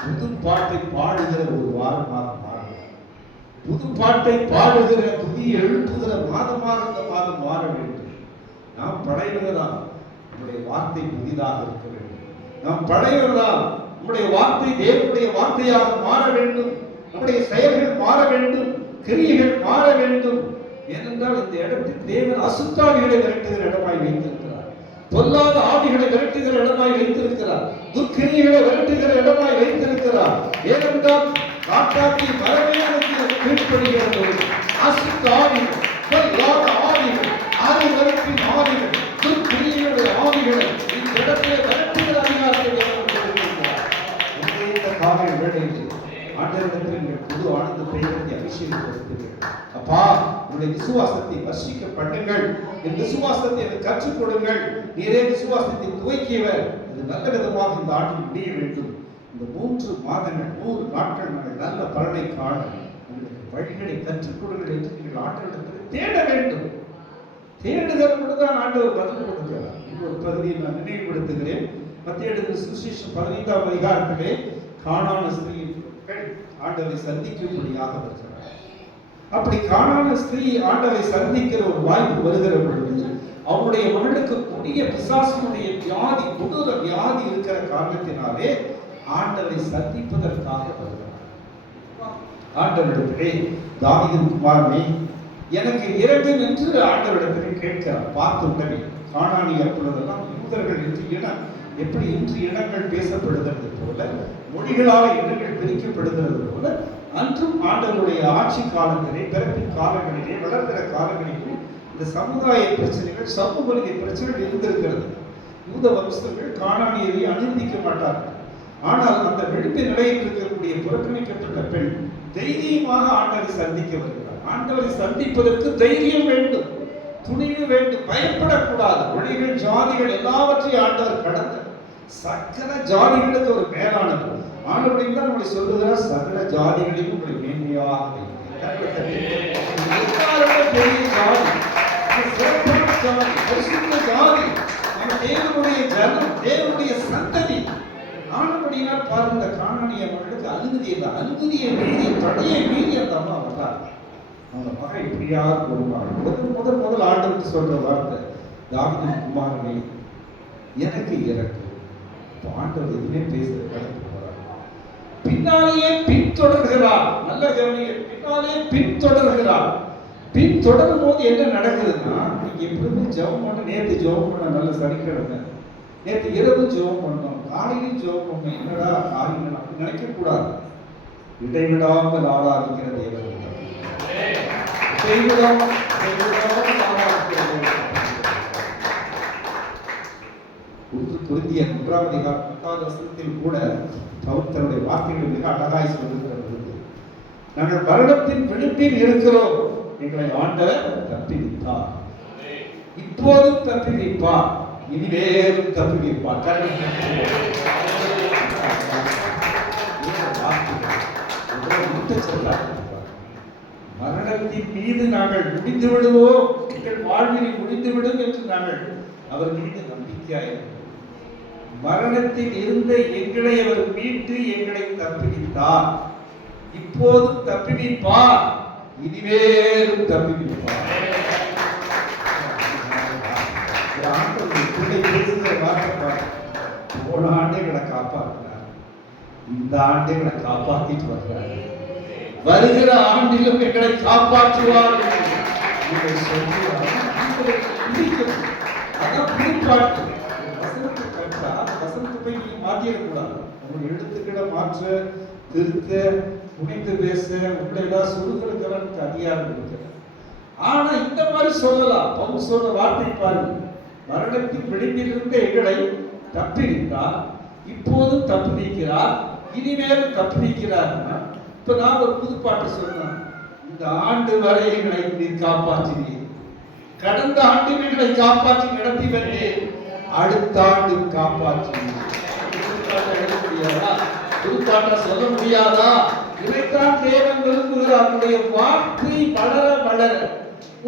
புதுப்பாட்டை பாடுகிற ஒரு வாரமாக மாறும். புதுப்பாட்டை பாடுகிற புதிய எழுப்புகிற மாதமாக இந்த மாதம் மாற வேண்டும். நாம் படைவதா நம்முடைய வார்த்தை புதிதாக இருக்க வேண்டும். நாம் படைவதா நம்முடைய வார்த்தை தேவனுடைய வார்த்தையாக மாற வேண்டும். நம்முடைய செயல்கள் மாற வேண்டும், கிரியைகள் மாற வேண்டும். ஏனென்றால் இந்த இடத்தில் தேவன் அசுத்தாவிகளை விரட்டுகிற இடமாய் வைத்திருக்கிறார். பொல்லாத ஆவிகளை விரட்டுகிற இடமாய் வைத்திருக்கிறார். துர்க்கிரியைகளை விரட்டுகிற இடமாய் வைத்திருக்கிறார். ஏனென்றால் காட்டாக்கி வரவேற்கு கீழ்ப்படுகிறது. அசுத்த ஆவிகள், பொல்லாத ஆவிகள், ஆவிகளின் ஆவிகள், துர்க்கிரியைகளுடைய ஆவிகளை இந்த இடத்திலே விரட்டுகிற அதிகாரத்தை கொடுத்திருக்கிறார். இந்த காலை வேளையில் ஆண்டவரிடத்தில் புது ஆனந்தத்தை அபிஷேகப்படுத்துங்கள். அப்பா, உங்களுடைய விசுவாசத்தை வர்ஷிக்க பண்ணுங்கள். என் விசுவாசத்தை எனக்கு கற்றுக் கொடுங்கள். நீரே விசுவாசத்தை துவக்கியவர். இது நல்ல விதமாக இந்த ஆண்டில் முடிய வேண்டும். இந்த 3 மாதங்கள் 100 நாட்கள் நாங்கள் நல்ல பலனை காண எங்களுக்கு வழிகளை கற்றுக் கொடுங்கள் என்று நீங்கள் ஆண்டவரிடத்தில் தேட வேண்டும். தேடுகிற பொழுதுதான் ஆண்டவர் பதில் கொடுக்கிறார். இன்னொரு பகுதியை நான் நினைவுபடுத்துகிறேன். மத்திய சுவிசேஷம் 15ஆம் அதிகாரத்திலே கானான ஸ்திரீ ஆண்டவரை சந்திக்கும்படியாக வருகிறார். அப்படி கானான ஸ்திரீ ஆண்டவரை சந்திக்கிற ஒரு வாய்ப்பு வருகிற பொழுது அவருடைய மகளுக்கு கொடிய பிசாசினுடைய வியாதி, கொடூர வியாதி இருக்கிற காரணத்தினாலே ஆண்டவரை சந்திப்பதற்காக வருகிறார். ஆண்டவரிடத்திலே தாவீதின் குமாரனே எனக்கு இரண்டும் என்று ஆண்டவரிடத்திலே கேட்கிறார். பார்த்து உடனே கானானி அப்பொழுதெல்லாம் யூதர்கள் என்று இனம் எப்படி இன்று இனங்கள் பேசப்படுகிறது போல, மொழிகளால் இனங்கள் பிரிக்கப்படுகிறது போல, அன்றும் ஆண்டவருடைய ஆட்சி காலத்திலே, பிறப்பின் காலங்களிலே, வளர்கிற காலங்களிலே இந்த சமுதாய பிரச்சனைகள், சமூக பிரச்சனைகள் இருந்திருக்கிறது. யூத வம்சங்கள் கானானியரை அனுமதிக்க மாட்டார்கள். ஆனால் அந்த வெடிப்பு நிலையில் இருக்கக்கூடிய புறக்கணிக்கப்பட்ட பெண் தைரியமாக ஆண்டவரை சந்திக்க வருகிறார். ஆண்டவரை சந்திப்பதற்கு தைரியம் வேண்டும், துணிவு வேண்டும், பயப்படக்கூடாது. மொழிகள், ஜாதிகள் எல்லாவற்றையும் ஆண்டவர் கடந்த சக்கர ஜாதிகளுக்கு ஒரு மேலானது. ஆண்டவரையும் தான் நம்மளை சொல்லுகிறார், சகல ஜாதிகளையும் உங்களை மேன்மையாக வைக்கிறேன். பெரிய ஜாதி, சிறப்பான ஜாதி, பரிசுத்த ஜாதி, நம்ம தேவனுடைய ஜனம், தேவனுடைய சந்ததி. ஆனபடியால் பாருங்க, இந்த கானானிய மகளுக்கு அனுமதி இல்லை, அனுமதியை மீறி, தடையை மீறி அந்த அம்மா வர்றாங்க. அவங்க மகன் இப்படியாக கொடுப்பாங்க. முதல் ஆண்டவருக்கு சொல்ற வார்த்தை, தாவீதின் குமாரனே எனக்கு இறக்கு. ஆண்டவர் எதுவுமே பேசுற கடந்து போறார். பின்னாலேயே பின்தொடர்கிறார். நல்ல கவனிங்க, பின்னாலேயே பின்தொடர்கிறார். பின்தொடரும் போது என்ன நடக்குதுன்னா, நீங்க எப்பவுமே ஜெபம் பண்ண, நேற்று ஜெபம் பண்ண, நல்ல சனிக்கிழமை, நேற்று இரவு ஜெபம் பண்ணோம், காலையில் ஜெபம் பண்ணோம். என்னடா காலையில் அப்படி நினைக்க கூடாது. இடைவிடாமல் ஆராதிக்கிற தேவன், இடைவிடாமல் ஆராதிக்கிற தேவன். குருந்திய 3ஆம் அதிகாரம் 10வது வசனத்தில் கூட பவுல் தன்னுடைய வார்த்தைகளை மிக அழகாய் சொல்லுகிறது. நாங்கள் மரணத்தின் விளிம்பில் இருக்கிறோம், எங்களை ஆண்டவர் தப்புவித்தார், இப்போதும் தப்புவிப்பார், இனிமேலும் தப்புவிப்பார். மரணத்தின் மீது நாங்கள் முடிந்து விடுவோம், எங்கள் வாழ்வில் முடிந்துவிடும் என்று நாங்கள் அவர் மீது நம்பிக்கையாயிருக்கிறோம். மரணத்தில் இருந்த எங்களை அவர் மீட்டு எங்களை தப்புவித்தார், இப்போதும் தப்புவிப்பார், இனிமேலும் தப்புவிப்பார். போன ஆண்டே எங்களை காப்பாற்றினார், இந்த ஆண்டே எங்களை காப்பாற்றிட்டு வருகிறார், வருகிற ஆண்டிலும் எங்களை காப்பாற்றுவார். அதான் புதுப்பாட்டு. வசனத்தை போய் நீங்க மாற்றிடக்கூடாது. உங்க எழுத்துக்களை மாற்ற, திருத்த, புனிந்து பேச, உங்களை ஏதாவது சொல்லுகளுக்கு அதிகாரம் இருக்கு. ஆனா இந்த மாதிரி சொல்லலாம். பவுல் சொல்ற வார்த்தை பாருங்க, மரணத்தின் விளிம்பிலிருந்து எங்களை தப்புவித்தார், இப்போதும் தப்புவிக்கிறார், இனிமேலும் தப்புவிக்கிறார்னா, இப்ப நான் ஒரு புதுப்பாட்டு சொன்னேன். இந்த ஆண்டு வரை எங்களை நீ காப்பாற்றினீர், கடந்த ஆண்டு எங்களை காப்பாற்றி நடத்தி வந்தேன், அடுத்த ஆண்டு காப்பாற்றினீர். புதுப்பாட்டை சொல்ல முடியாதா? இதைத்தான் தேவன் விரும்புகிறார். உடைய வார்த்தை வளர வளர,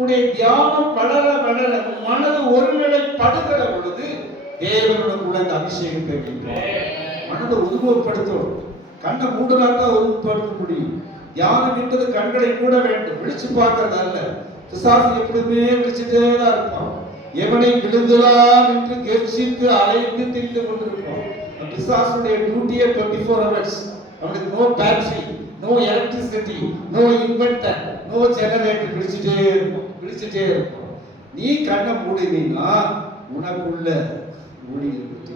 உடைய தியானம் வளர வளர, மனது ஒருநிலைப்படுகிற பொழுது தேவனோட கூட இந்த அபிஷேகத்தை வைக்கின்றோம். மனதை உருவப்படுத்தும். கண்ணை மூடலாத்தான் உருவப்படுத்த முடியும். தியானம் என்பது கண்களை மூட வேண்டும், விழிச்சு பார்க்கறது அல்ல. பிசாசு எப்பொழுதுமே விழிச்சுட்டே தான் இருப்பான். எவனை விழுங்கலாம் என்று கெர்ச்சித்து அலைந்து திரிந்து கொண்டிருப்பான். பிசாசுடைய டியூட்டியே 24 hours. அவனுக்கு no battery, no electricity, no inverter, no generator. விழிச்சுட்டே இருப்பான். நீ கண்ணை மூடினா உனக்குள்ள மூடி இருக்கு.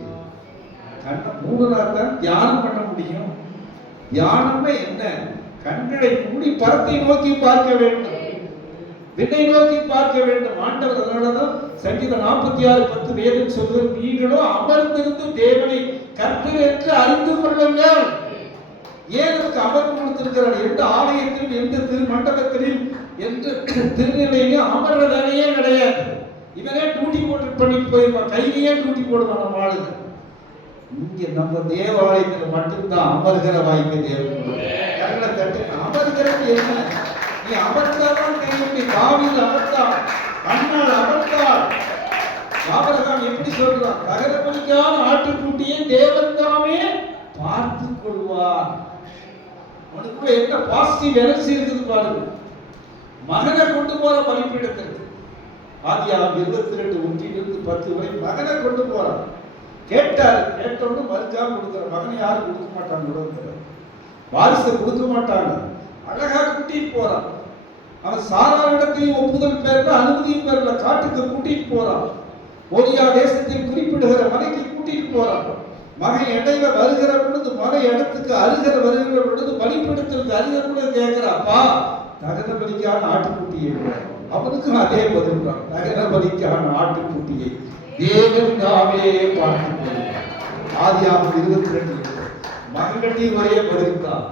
கண்ணை மூடினாதான் தியானம் பண்ண முடியும். தியானமே என்ன? கண்களை மூடி பரத்தை நோக்கி பார்க்க வேண்டும், விண்ணை நோக்கி பார்க்க வேண்டும். ஆண்டவர் அதனாலதான் சங்கீதம் 46:10 வேதம் சொல்வது, நீங்களோ அமர்ந்திருந்து தேவனை கர்த்தர் என்று அறிந்து கொள்ளுங்கள். ஏன் நமக்கு அமர்ந்து கொடுத்திருக்கிறார்? எந்த ஆலயத்திலும், எந்த திருமண்டபத்திலும், எந்த திருநிலையிலும் அமர்ற வேலையே கிடையாது. இவனே டியூட்டி போட்டு பண்ணிட்டு போயிருவான், கையிலேயே டியூட்டி போடுவான் நம்ம ஆளுங்க. இங்க நம்ம தேவாலயத்துல மட்டும்தான் அமர்கிற வாய்ப்பு. தேவன் கரங்களை தட்டு. அமர்கிறது என்ன? நீ அமர்ந்தாதான் தெரியும். தாவீது அமர்ந்தான், அண்ணாள் அமர்ந்தாள். ஆபிரகாம் எப்படி சொல்றான்? தகரபலிக்கான ஆட்டுக்குட்டியை தேவன் தாமே பார்த்து கொள்வார். உனக்கு என்ன பாசிட்டிவ் எனர்ஜி இருக்குது பாருங்க. மகனை கொண்டு போற பலிபீடத்திற்கு ஆதியாகமம் 22:1-10 வரை மகனை கொண்டு போறான். கேட்டாரு, கேட்டோன்னு மறுக்காம கொடுக்குற. மகனை யாரும் கொடுக்க மாட்டாங்க, வாரிசை கொடுக்க மாட்டாங்க. அழகா கூட்டிட்டு போறான். அவன் சாராவிடத்தையும் ஒப்புதல் பேர்ல, அனுமதியும் பேர்ல காட்டுக்கு கூட்டிட்டு போறான். மோரியா தேசத்தில் குறிப்பிடுகிற மலைக்கு கூட்டிட்டு போறான். மகன் இடையில வருகிற பொழுது, மலை இடத்துக்கு அருகிற வருகிற பொழுது, பலிபீடத்திற்கு அருகிற பொழுது கேட்கிறாப்பா, தகன பலிக்கான ஆட்டுக்குட்டியை. அவனுக்கும் அதே பதில் தான், தகன பலிக்கான ஆட்டுக்குட்டியை தேவன் தாமே பார்த்து கொள்வார். ஆதியாகமம் 22. மகன்கிட்ட ஒரே பதில் தான்,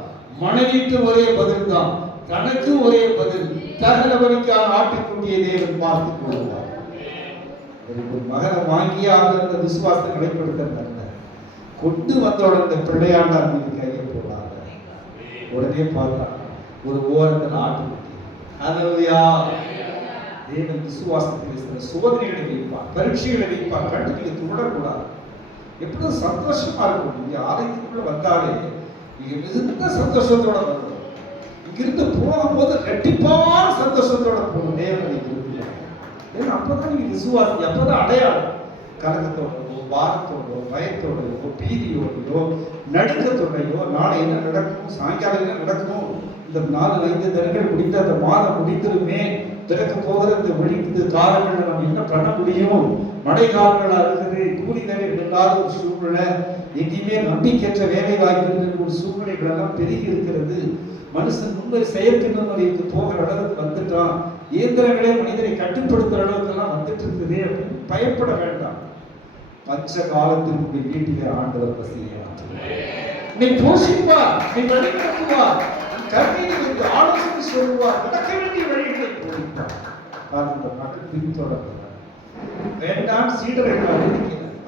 மனைவிக்கு ஒரே பதில் தான், தனக்கு ஒரே பதில். தகன பலிக்கான ஆட்டுக்குட்டியை தேவன் பார்த்துக் கொள்வார். ஒரு மகனை வாங்கியாக அந்த விசுவாசத்தை நிலைப்படுத்த கொண்டு வந்தோட இந்த பிள்ளையாண்டார் மீது கையை உடனே பார்த்தா ஒரு ஓரத்தில் ஆட்டு. ஹல்லேலூயா. தேவன் விசுவாசத்தில் சில சோதனைகளை வைப்பார், பரீட்சைகளை வைப்பார். கண்டு நீங்க துவடக்கூடாது. எப்படியும் சந்தோஷமா இருக்கும். இங்க ஆலயத்துக்குள்ள வந்தாலே நீங்க மிகுந்த சந்தோஷத்தோட வரணும். இங்கிருந்து போகும்போது ரெட்டிப்பான சந்தோஷத்தோட போகணும். தேவனை ஏன்னா அப்பதான் நீங்க விசுவாசி, அப்பதான் அடையாளம். கலக்கத்தோடவோ, பாரத்தோடோ, பயத்தோடையோ, பீதியோடையோ, நடுக்கத்தோடையோ, நாளை என்ன நடக்கும், சாயங்காலம் என்ன நடக்கும், இந்த 4-5 தினங்கள் முடிந்த அந்த மாதம் முடிந்துருமே, திறக்க போகிற இந்த ஒழிந்து காலங்களில் நம்ம என்ன பண்ண முடியும், மழை காலங்களா இருக்குது, கூலி வேலை இல்லாத ஒரு சூழ்நிலை, எங்கேயுமே நம்பிக்கையற்ற வேலை வாய்ப்பு ஒரு சூழ்நிலைகள் எல்லாம் பெருகி இருக்கிறது. மனுஷன் முன்பை செயற்கிணக்கு போகிற அளவுக்கு வந்துட்டான். இயந்திரங்களே மனிதனை கட்டுப்படுத்துற அளவுக்கு எல்லாம் வந்துட்டு இருக்குது அப்படின்னு பயப்பட வேண்டாம். பச்ச காலத்திற்கு வீட்டிலே ஆண்டவர் பசியை நீ போஷிப்பார், நீ வழிநடத்துவார், கருணையை ஆலோசனை சொல்லுவார், நடக்க வேண்டிய வழிகளை போதிப்பார். அந்த மகள் பின்தொடர்ந்தார். வேண்டாம் சீடரை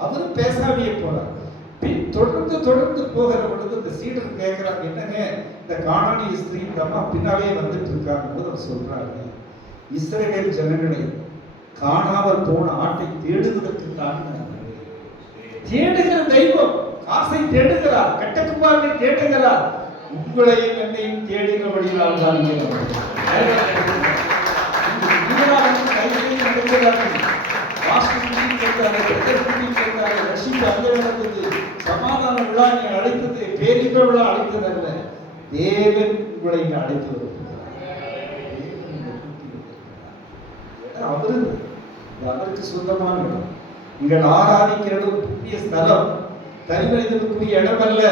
அவரும் பேசாமையே போறார். பின் தொடர்ந்து தொடர்ந்து போகிற பொழுது இந்த சீடர் கேட்கிறாங்க, என்னங்க இந்த கானானிய ஸ்திரீ இந்த அம்மா பின்னாலே வந்துட்டு இருக்காங்க போது அவர் சொல்றாங்க, இஸ்ரவேல் ஜனங்களை காணாமல் போன ஆட்டை தேடுவதற்கு தான் தேடுகிற தெய்வம். காசை தேடுகிறார், கட்டக்குமாரனை தேடுகிறார். உங்களையும் என்னையும் தேடுகிற வழியினால் தான் சமாதான விழா நீ அழைத்தது, பேரின்ப விழா அழைத்தது அல்ல, தேவன் உங்களை அழைத்து அவருக்கு சொந்தமான இடம். நீங்கள் ஆராதிக்கிற புதிய ஸ்தலம் தனிமனிதனுக்குரிய இடம் அல்ல.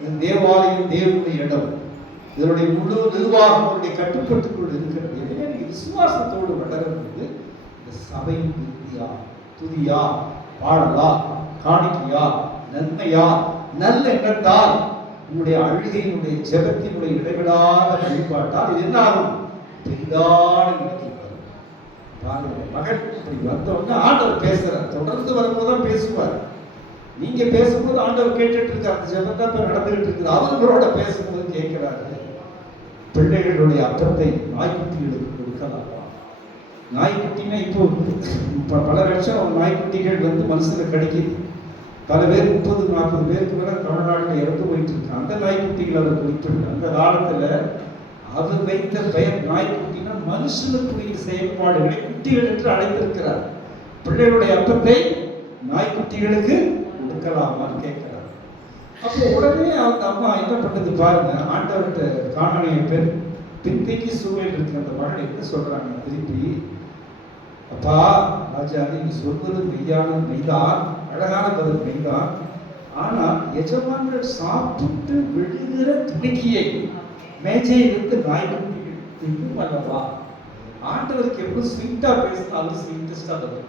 இது தேவாலயம், தேவனுடைய இடம். இதனுடைய முழு நிர்வாகம் அவருடைய கட்டுப்பட்டுக்குள் இருக்கிறது. எனவே நீங்க விசுவாசத்தோடு வளரும்போது இந்த சபையின் விருத்தியா, துதியா, பாடலா, காணிக்கையா, நன்மையா, நல்ல எண்ணத்தால், உங்களுடைய அழுகையினுடைய ஜெபத்தினுடைய இடைவிடாத வழிபாட்டால் இது என்ன ஆகும்? பெரிதான நிலைக்கு வரும். பாருங்க, மகள் இப்படி வந்தோம்னா ஆண்டவர் பேசுறார். தொடர்ந்து வரும்போதுதான் பேசுவார். நீங்க பேசும்போது ஆண்டவர் கேட்டுட்டு இருக்காரு. அந்த ஜெபம் தான் நடந்துகிட்டு இருக்குது. அவர்களோட பேசும்போது கேட்கிறாரு. பிள்ளைகளுடைய அப்பத்தை நாய்க்குட்டிகளுக்கு கொடுக்கலாம். நாய்க்குட்டினா இப்போ பல லட்சம் நாய்க்குட்டிகள் வந்து மனுஷனை கடிக்குது. பல பேர் 30-40 பேருக்கு மேல தமிழ்நாட்டில் இறந்து போயிட்டு இருக்காங்க. அந்த நாய்க்குட்டிகள் அவர் குறிப்பிட்டு அந்த காலத்துல அவர் வைத்த பெயர் நாய்க்குட்டினா மனுஷனுக்குரிய செயல்பாடுகளை குட்டிகள் என்று அழைத்திருக்கிறார். பிள்ளைகளுடைய அப்பத்தை நாய்க்குட்டிகளுக்கு கொடுக்கலாமான்னு கேட்கிறார். அப்போ உடனே அந்த அம்மா என்ன பண்ணது பாருங்க, ஆண்டவர்கிட்ட கானானிய பெண் பின்தங்கி சூழல் இருக்கிற அந்த மகள் என்ன சொல்றாங்க திருப்பி, அப்பா ராஜா நீங்க சொல்வது மெய்யான மெய்தான், அழகான பதில் மெய்தான். ஆனால் எஜமான்கள் சாப்பிட்டு விழுகிற துணிக்கியை மேஜையிலிருந்து நாய்க்குட்டிகள் தின்னும் அல்லவா? ஆண்டவருக்கு எவ்வளவு ஸ்வீட்டா பேசினா அது ஸ்வீட்டஸ்டா பதில்.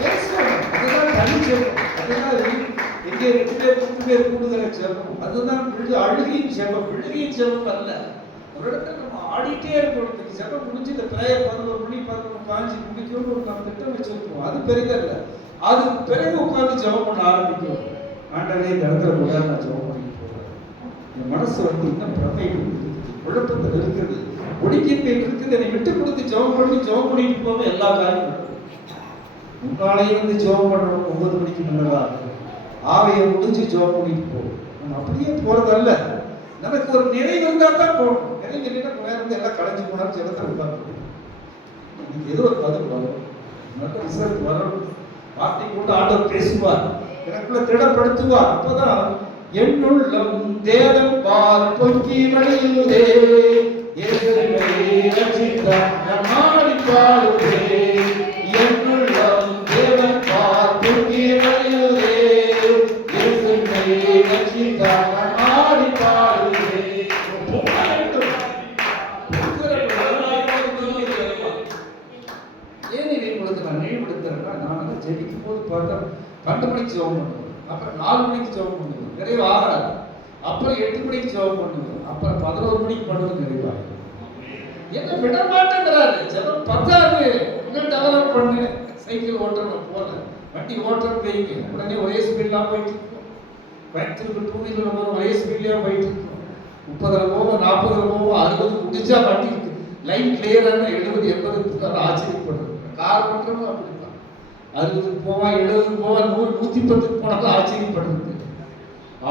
பேசுவாங்க. அதுதான் தனி ஜெபம். அதுதான் எங்கே 2 பேர் 3 பேர் கூடுகிற ஜெபம். அதுதான் அழுகையின் ஜெபம், விழுகையின் ஜெபம் அல்ல. ஒரு இடத்துல நம்ம ஆடிட்டே இருக்கணும். ஜெபம் முடிஞ்சு இந்த பிரேயர் 11 மணி 11:05 முடிக்கணும் ஒரு நம்ம திட்டம் வச்சிருக்கோம். அது பெரிதல்ல. அதுக்கு பிறகு உட்கார்ந்து ஜெபம் பண்ண ஆரம்பிக்கும். ஆண்டவரே இந்த இடத்துல கூட நான் ஜெபம் பண்ணிட்டு போறேன். என் மனசு வந்து இன்னும் பிரமை குழப்பத்தில் இருக்குது, ஒடுக்கின்மை இருக்குது. என்னை விட்டு கொடுத்து ஜெபம் பண்ணிட்டு போக எல்லா காரியங்களும் முன்னாலேயே வந்து ஜெபம் பண்ணணும். 9 மணிக்கு முன்னதா ஆவையை முடிஞ்சு ஜெபம் பண்ணிட்டு போகும். நம்ம அப்படியே போறதல்ல. நமக்கு ஒரு நிறைவு இருந்தா தான் போகணும். நிறைவு இல்லைன்னா நேரம் வந்து எல்லாம் கலைஞ்சு போனாலும் ஜெபத்தை உட்கார்ந்து இன்னைக்கு ஏதோ ஒரு பதில் வரும், நல்ல ரிசல்ட் வரணும். வார்த்தை கொண்டு ஆண்டவர் பேசுவார், எனக்குள்ள திடப்படுத்துவார். அப்பதான் என்னுள்ளம் தேவன் பால் பொங்கி வழியுதே, நாடி பாடுதே. என்னுள்ளம் தேவன் பால் பொங்கி வழியுதே, நாடி பாடுதே. ஏன் இதை உங்களுக்கு நான் நினைவுபடுத்துறேன்னா, நான் ஜெபிக்கும் போது பார்த்தா 12 மணிக்கு ஜெபம் பண்ணுவேன், அப்புறம் 4 மணிக்கு ஜெபம் பண்ணுவேன், நிறைவு ஆகாது. அப்புறம் 8 மணிக்கு ஜெபம் பண்ணுவேன், அப்புறம் 11 மணிக்கு பண்ணுவது நிறைவாகும். என்ன விட மாட்டேங்கிறாரு, ஜெபம் பத்தாது, இன்னும் டெவலப் பண்ணு. சைக்கிள் ஓட்டுறோம் போல, வண்டி ஓட்டுறது வைங்க, உடனே ஒரே ஸ்பீட்லாம் போயிட்டு இருக்கோம். கோயம்புத்தூருக்கு 2 வீலர் போகிறோம், ஒரே ஸ்பீட்லேயே போயிட்டு இருக்கோம். 30ல் போவோம், 40ல் போவோம், 60 முடிஞ்சா வண்டி லைன் கிளியரான 70 80 ஆச்சரியப்படுறது. கார் பண்ணுறதும் அப்படித்தான். 60க்கு போவான், 70க்கு போவான், 100 110க்கு போனாலும் ஆச்சரியப்படுறது.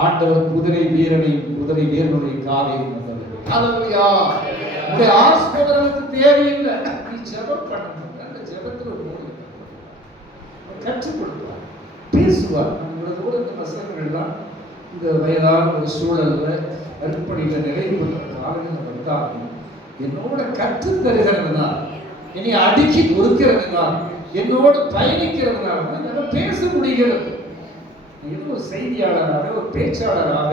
ஆண்டவர் குதிரை வீரனுடைய காலையில் வந்தவர். ஹல்லேலூயா. உடைய ஆஸ்பதற்கு தேவையில்லை, நீ ஜெபம் பண்ணணும். அந்த ஜெபத்தில் ஒரு கற்றுக் கொடுப்பார், பேசுவார். நம்மளோட கூட இந்த பசங்கள்லாம் இந்த வயதான ஒரு சூழல்ல அடிப்படையில் நிறைவுள்ள காலங்கள் வந்தாலும் என்னோட கற்றுத் தருகிறதுனால், என்னை அடுக்கி கொடுக்கிறதுனால், என்னோடு பயணிக்கிறதுனால தான் என்னால் பேச முடிகிறது. ஏதோ ஒரு செய்தியாளராக, ஒரு பேச்சாளராக,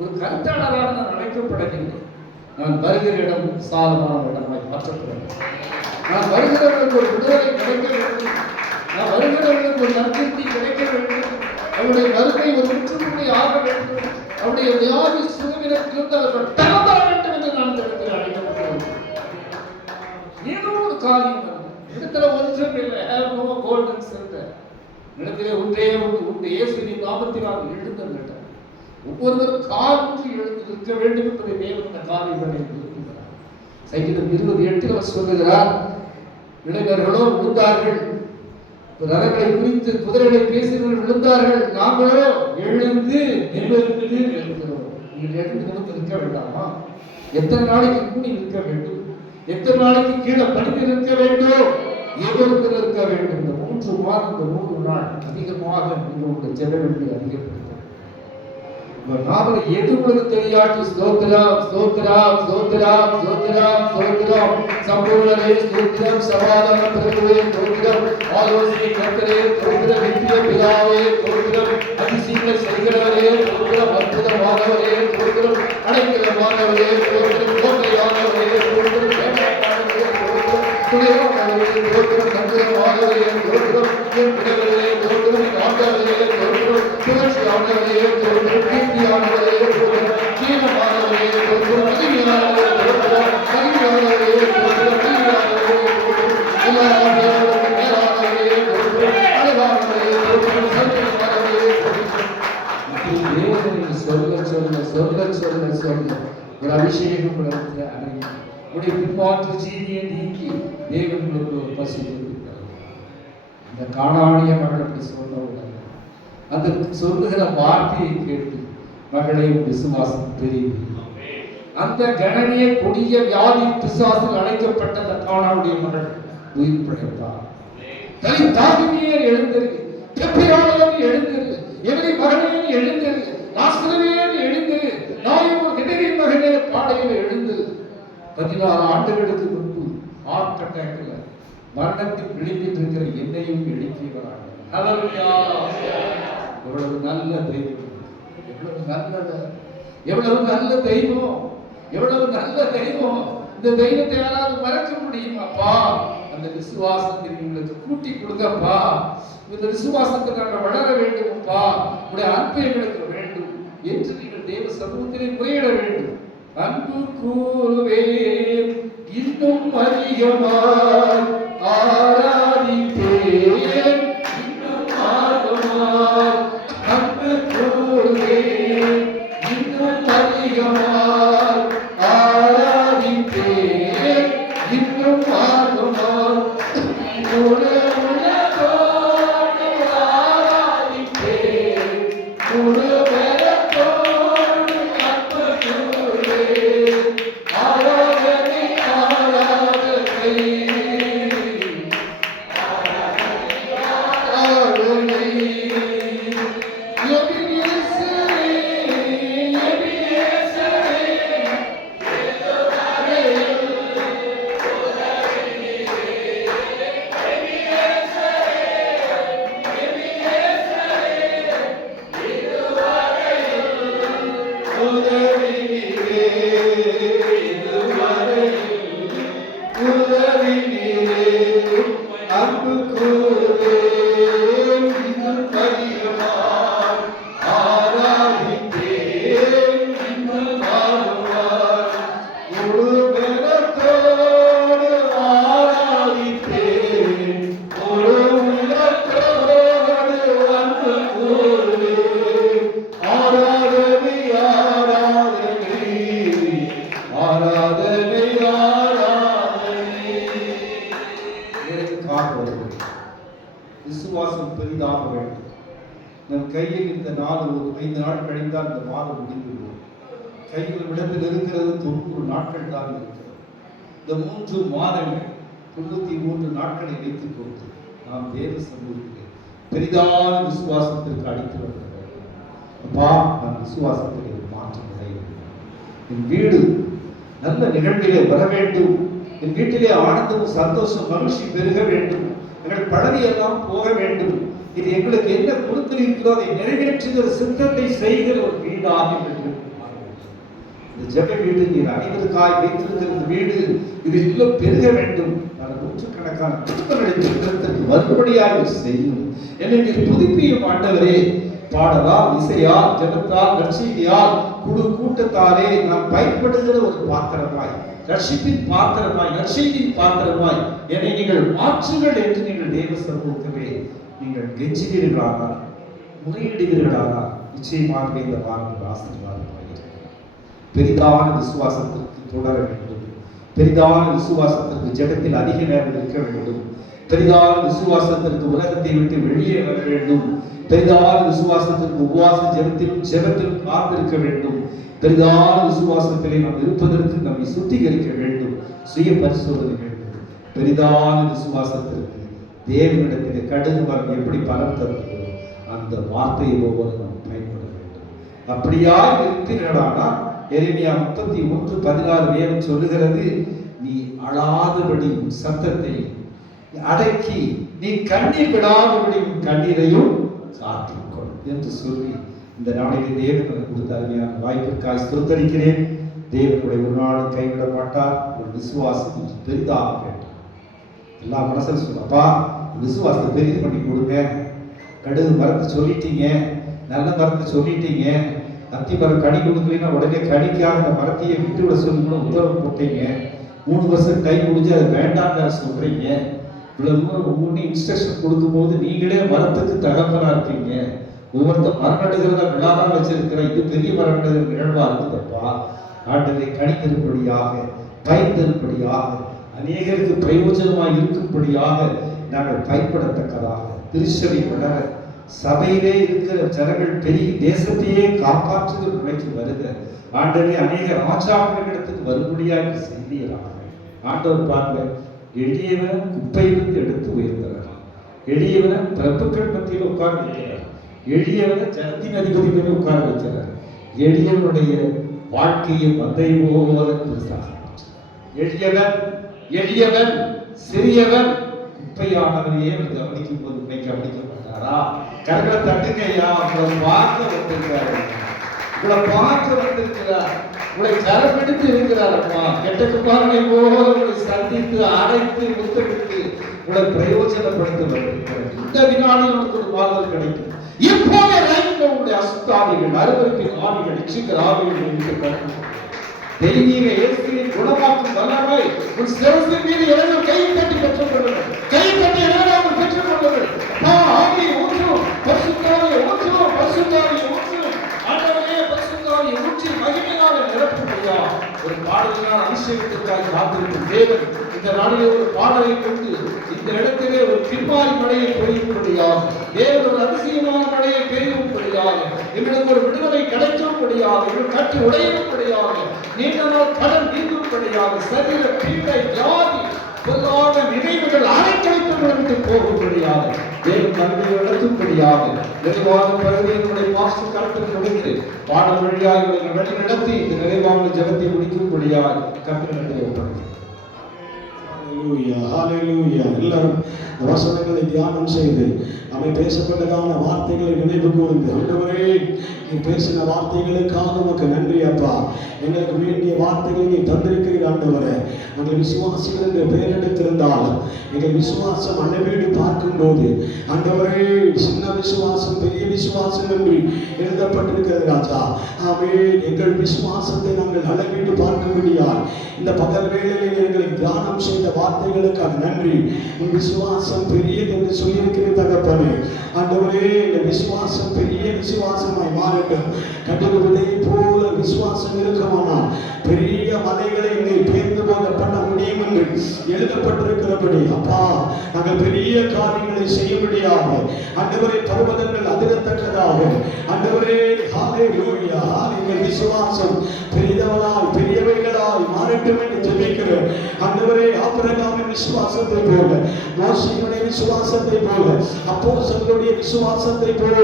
ஒரு கருத்தாளராக நான் அழைக்கப்படவில்லை. நான் வருகிற இடம் விசாலமான இடமாய் மாற்றப்படும். நான் வருகிறவர்களுக்கு ஒரு விடுதலை கிடைக்க வேண்டும். நான் வருகிறவர்களுக்கு ஒரு நற்கீர்த்தி கிடைக்க வேண்டும். அவருடைய வருகை ஒரு முற்றுப்புள்ளி ஆக வேண்டும். அவருடைய வியாதி சுகவினத்திலிருந்து அவர்கள் தரப்பட வேண்டும் என்று நான் இந்த இடத்தில் அழைக்கப்பட்டேன். ஏதோ ஒரு காரியம் இடத்துல ஒன்றும் இல்லை. கோல்டன் சென்டர் இடத்திலே ஒன்றே உண்டு. இயேசுவின் நாமத்தினால் எழுந்தல். ஒவ்வொருவரும் கால் ஊற்றி எழுந்து நிற்க வேண்டும் என்பதை தேவன் இந்த காரியங்களை இருக்கிறார். சங்கீதம் 28 அவர் சொல்லுகிறார், இளைஞர்களோ விழுந்தார்கள், ரதங்களை குறித்து குதிரைகளை பேசினவர்கள் விழுந்தார்கள், நாங்களோ எழுந்து நிமிர்ந்து நிற்கிறோம். நீங்கள் எழுந்து நிமிர்ந்து நிற்க வேண்டாமா? எத்தனை நாளைக்கு கூடி நிற்க வேண்டும்? எத்தனை நாளைக்கு கீழே பணிந்து நிற்க வேண்டும்? எவருக்கு நிற்க வேண்டும்? இந்த 3 மாதம், இந்த 3 நாள் அதிகமாக உங்களுடைய ஜெப வேண்டி அதிகப்படுத்தும். நாமளை எது உங்களுக்கு தெரியாட்டு ஸ்தோத்திரம் ஸ்தோத்திரம் ஸ்தோத்திரம் ஸ்தோத்திரம் ஸ்தோத்திரம் சம்பூர்ணரே ஸ்தோத்திரம் சமாதான பிரபுவே ஸ்தோத்திரம் ஆலோசனை கர்த்தரே ஸ்தோத்திரம் நித்திய பிதாவே ஸ்தோத்திரம் அதிசயங்களை செய்கிறவரே ஸ்தோத்திரம் அற்புதமானவரே ஸ்தோத்திரம் அடைக்கலமானவரே ஸ்தோத்திரம் கோட்டையானவரே ஸ்தோத்திரம் வேண்டாமானவரே ஸ்தோத்திரம் துணையானவரே ஸ்தோத்திரம் நம்புகிறமானவரே ஸ்தோத்திரம் என் பிள்ளைகளே ஸ்தோத்திரம் ஆண்டவரே ஸ்தோத்திரம் புகழ்ச்சியானவரே ஸ்தோத்திரம் கீர்த்தியானவரே ஸ்தோத்திரம் கீழமானவரே ஸ்தோத்திரம் அதிகாரே ஸ்தோத்திரம் அதிகாரே ஸ்தோத்திரம் அதிகாரே ஸ்தோத்திரம் எல்லாரே மேலானவரே ஸ்தோத்திரம் அழகானவரே ஸ்தோத்திரம் சத்தியமானவரே ஸ்தோத்திரம் தேவனை சொல்ல சொல்ல சொல்ல சொல்ல சொல்ல ஒரு அபிஷேகம் உலகத்தில் அடையும். உடைய பின்மாற்று செய்தியை நீக்கி தேவன் உங்களுக்கு ஒரு பசி கொடுக்கிறார். இந்த காணானிய மகள் அப்படி சொன்னவுடன் அந்த சொல்லுகிற வார்த்தையை கேட்டு மகளே விசுவாசம் தெரியும். அந்த கணனிய கொடிய வியாதி பிசாசில் அழைக்கப்பட்ட அந்த காணாவுடைய மகள் உயிர் பிழைத்தார். தனி தாகினியே எழுந்தது, கெப்பியாளன் எழுந்தது, எவரி மகனே எழுந்தது, நாஸ்திரவே எழுந்தது, நாயும் கிடரின் மகனே பாடையில் எழுந்தது. 16 ஆண்டுகளுக்கு முன்பு ஹார்ட் அட்டாக்ல மரணத்தின் விளிம்பில் இருக்கிற என்னையும் எழுப்பியவராக. எவ்வளவு நல்ல தெய்வம், எவ்வளவு நல்ல எவ்வளவு நல்ல தெய்வம், எவ்வளவு நல்ல தெய்வம். இந்த தெய்வத்தை யாராவது மறக்க முடியுமாப்பா? அந்த விசுவாசத்தை உங்களுக்கு கூட்டி கொடுங்கப்பா. இந்த விசுவாசத்தை நாங்கள் வளர வேண்டும்ப்பா. உடைய அன்பு எங்களுக்கு வேண்டும் என்று நீங்கள் தேவ சமூகத்திலே முறையிட வேண்டும். அன்பு கூறுவேன் இன்னும் அதிகமாய் ஆராதிப்பேன் இன்னும் ஆர்வமாய். அன்பு கூறுவேன் இன்னும் அதிகமாய் ஆராதிப்பேன் இன்னும் ஆர்வமாய். முழு உள்ளத்தோடு ஆராதிப்பேன் முழு ஆராதிப்பேன் உங்களுக்காக வருகிறேன். விசுவாசம் பெரிதாக வேண்டும். நம் கையில் இந்த 5 நாள் கழிந்தால் இந்த மாதம் முடிந்துவிடும். கையில் விடத்தில் இருக்கிறது 90 நாட்கள் தான் இருக்கிறது. இந்த 3 மாதங்கள் 93 நாட்களை வைத்துக் கொண்டு நாம் தேவ சமூகத்திலே பெரிதான விசுவாசத்திற்கு அடித்து வர வேண்டும். அப்பா, நான் விசுவாசத்தில் மாற்றம் அடைய வேண்டும். என் வீடு நல்ல நிகழ்விலே வர வேண்டும். என் வீட்டிலே ஆனந்தமும் சந்தோஷம் மகிழ்ச்சி பெருக வேண்டும். எங்கள் பழவியெல்லாம் போக வேண்டும். இது எங்களுக்கு என்ன கொடுத்திருக்கிறோ அதை நிறைவேற்றுகிற சித்தத்தை செய்கிற ஒரு வீடாக இந்த ஜெப வீடு நீர் அனைவருக்காய் வைத்திருக்கிற வீடு இது இன்னும் பெருக வேண்டும். நூற்றுக்கணக்கான புத்தகங்களுக்கு மறுபடியாக செய்யும். என்னை நீர் புதுப்பியும் ஆண்டவரே. பாடலால், இசையால், ஜெபத்தால், நற்செய்தியால், குழு கூட்டத்தாலே நான் பயன்படுகிற ஒரு பாத்திரமாய், ரட்சிப்பின் பாத்திரமாய், நற்செய்தியின் பாத்திரமாய் என்னை நீங்கள் மாற்றுங்கள் என்று நீங்கள் தேவ சமூகத்திலே நீங்கள் கெஞ்சுகிறீர்களானால், முறையிடுகிறீர்களானால் நிச்சயமாக இந்த வாரம் ஆசீர்வாதமாக இருக்கிறது. பெரிதான விசுவாசத்திற்கு தொடர வேண்டும். பெரிதான விசுவாசத்திற்கு ஜெபத்தில் அதிக நேரம் இருக்க வேண்டும். பெரிதான விசுவாசத்திற்கு உலகத்தை விட்டு வெளியே வர வேண்டும். பெரிதான விசுவாசத்திற்கு உபவாச ஜெபத்தில் காத்திருக்க வேண்டும். பெரிதான விசுவாசத்திலே நாம் இருப்பதற்கு நம்மை சுத்திகரிக்க வேண்டும். சுய பரிசோதனை வேண்டும். பெரிதான விசுவாசத்திற்கு தேவனிடத்திலே கடுகு மரம் எப்படி பலம் தருகிறதோ அந்த வார்த்தையை ஒவ்வொரு நாம் பயன்பட வேண்டும். அப்படியாய் இருப்பீர்களானால் எரேமியா 31:16 வேதம் சொல்லுகிறது, நீ அழாதபடி சத்தத்தை அடக்கி, நீ கண்ணீர் விடாதபடி உன் கண்ணீரையும் காத்துக்கொள் என்று சொல்லி இந்த நாளிலே தேவன் கொடுத்த அருமையான வாய்ப்பிற்காக ஸ்தோத்தரிக்கிறேன். தேவனுடைய ஒரு நாளும் கைவிட மாட்டார். ஒரு விசுவாசம் பெரிதாக வேண்டும். எல்லா மனசும் சொல்லப்பா, விசுவாசத்தை பெரிது பண்ணி கொடுங்க. கடுகு மரத்தை சொல்லிட்டீங்க, நல்ல மரத்தை சொல்லிட்டீங்க, அத்தி மரம் கனி கொடுக்கலைன்னா உடனே கனிக்காக அந்த மரத்தையே விட்டு விட சொல்லி கூட உத்தரவு போட்டீங்க. 3 வருஷம் கை முடிஞ்சு அதை வேண்டாம்னு சொல்றீங்க. இவ்வளவு தூரம் ஒவ்வொன்றும் இன்ஸ்ட்ரக்ஷன் கொடுக்கும் போது நீங்களே மரத்துக்கு தகப்பனா இருக்கீங்க. ஒவ்வொருத்த மரம் நடுகிறத விழாதான் வச்சிருக்கிற இது பெரிய மரம் நடுகிற நிகழ்வா இருக்குதப்பா. ஆண்டவரை கனி தரும்படியாக, பயன் தரும்படியாக, அநேகருக்கு பிரயோஜனமாக இருக்கும்படியாக நாங்கள் பயன்படத்தக்கதாக திருச்சபை வளர, சபையிலே இருக்கிற ஜனங்கள் பெரிய தேசத்தையே காப்பாற்றுகிற நிலைக்கு வருக. ஆண்டவரே, அநேக ராஜாக்களிடத்துக்கு வரும்படியாக செய்தியலாக. ஆண்டவர் பாருங்க, எளியவன் குப்பையிலிருந்து எடுத்து உயர்ந்தவர், எளியவனை பிரபுக்கள் மத்தியில் உட்கார வைக்கிறார், எளியவனை ஜனத்தின் அதிபதிகளை உட்கார வைக்கிறார், எளியவனுடைய வாழ்க்கையை மந்தை போல எளியவன் சிறியவன் குப்பையானவனையே கவனிக்கும் போது உன்னை கவனிக்க மாட்டாரா? கரங்களை தட்டுக்கையா, உங்களை பார்க்க வந்திருக்கிறார், உங்களை பார்க்க வந்திருக்கிறார், உங்களை கரப்பிடித்து இருக்கிறார். அம்மா, கெட்ட குமாரனை போல உங்களை சந்தித்து அழைத்து முத்தமிட்டு உங்களை பிரயோஜனப்படுத்த வந்திருக்கிறார். இந்த வினாடியில் உங்களுக்கு ஒரு வாழ்தல் கிடைக்கும். இப்போதே உங்களுடைய அசுத்தாவிகள், அருவருப்பின் ஆவிகள், இச்சிக்கிற ஆவிகள் என்று தெய்வீக இயேசுவின் குணமாக்கும் வல்லமை உன் சிரசின் மீது இறங்க கை தட்டி பெற்றுக் கொள்ளுங்கள். கை தட்டி இறங்காமல் பெற்றுக் கொள்ளுங்கள். ஆவியை ஊற்றும், பரிசுத்தாவியை ஊற்றும், பரிசுத்தாவியை ஊற்றும். ஆண்டவரே, பரிசுத்தாவியை ஊற்றி மகிமையாக நிரப்பும்படியா ஒரு பாடலினால் அபிஷேகத்திற்காக காத்திருக்கும் தேவன் இந்த நாளிலே ஒரு பாடலை கொண்டு இந்த இடத்திலே ஒரு பின்மாறி மழையை பெய்யும்படியாக, தேவன் ஒரு அதிசயமான மழையை பெய்யும்படியாக, எங்களுக்கு ஒரு விடுதலை கிடைக்கும்படியாக, எங்கள் கட்டி உடையும்படியாக, நீண்ட நாள் கடன் நீங்கும்படியாக, சரீர பீடை, வியாதி, பொல்லாத நினைவுகள் அனைத்து போகும்படியாக, தேவன் நன்மை நடத்தும்படியாக, நிறைவான பிறகு என்னுடைய மாஸ்டர் கருத்தில் கொடுக்கிறேன். பாடல் வழியாக இவர்கள் வழி நடத்தி இந்த நிறைவான ஜெபத்தை முடிக்கும்படியாக கருத்தில் ஒப்படைக்கிறேன். எல்லாரும் வசனங்களை தியானம் செய்து அவை பேசப்பட்டதான வார்த்தைகளை நினைவு கூர்ந்து, ஆண்டவரே, நீ பேசின வார்த்தைகளுக்காக உமக்கு நன்றி அப்பா. எங்களுக்கு வேண்டிய வார்த்தைகளை நீ தந்திருக்கிறீர் ஆண்டவரே. நாங்கள் விசுவாசிகள் என்று பெயர் எடுத்திருந்தாலும் எங்கள் விசுவாசம் அன்னவீடு பார்க்கும்போது ஆண்டவரே, சின்ன விசுவாசம் பெரிய விசுவாசம் என்று எழுதப்பட்டிருக்கிறது ராஜா. ஆமே, எங்கள் விசுவாசத்தை நாங்கள் அளவீடு பார்க்க முடியாது. இந்த பகல் வேளையில் எங்களை தியானம் செய்த வார்த்தைகளுக்காக நன்றி. உன் விசுவாசம் பெரியது என்று சொல்லியிருக்கிற தகப்பனே, ஆண்டவரே, இந்த விசுவாசம் பெரிய விசுவாசமாய் மாறட்டும். கடுகுவதை போல விசுவாசம் இருக்குமானால் பெரிய மலைகளை நீ பேர்ந்து போக பண்ண முடியும் என்று எழுதப்பட்டிருக்கிறபடி அப்பா நாங்கள் பெரிய காரியங்களை செய்ய முடியாது ஆண்டவரே, பர்வதங்கள் அதிரத்தக்கதாக ஆண்டவரே, ஹalleluya, எங்கள் விசுவாசம் பெரியவளாய் பெரியவைகளாய் மாறட்டும் என்று ஜெபிக்கிறேன் ஆண்டவரே. ஆபிரகாமின் விசுவாசத்தை போல, மோசேயுடைய விசுவாசத்தை போல, அப்போஸ்தலர்களுடைய விசுவாசத்தை போல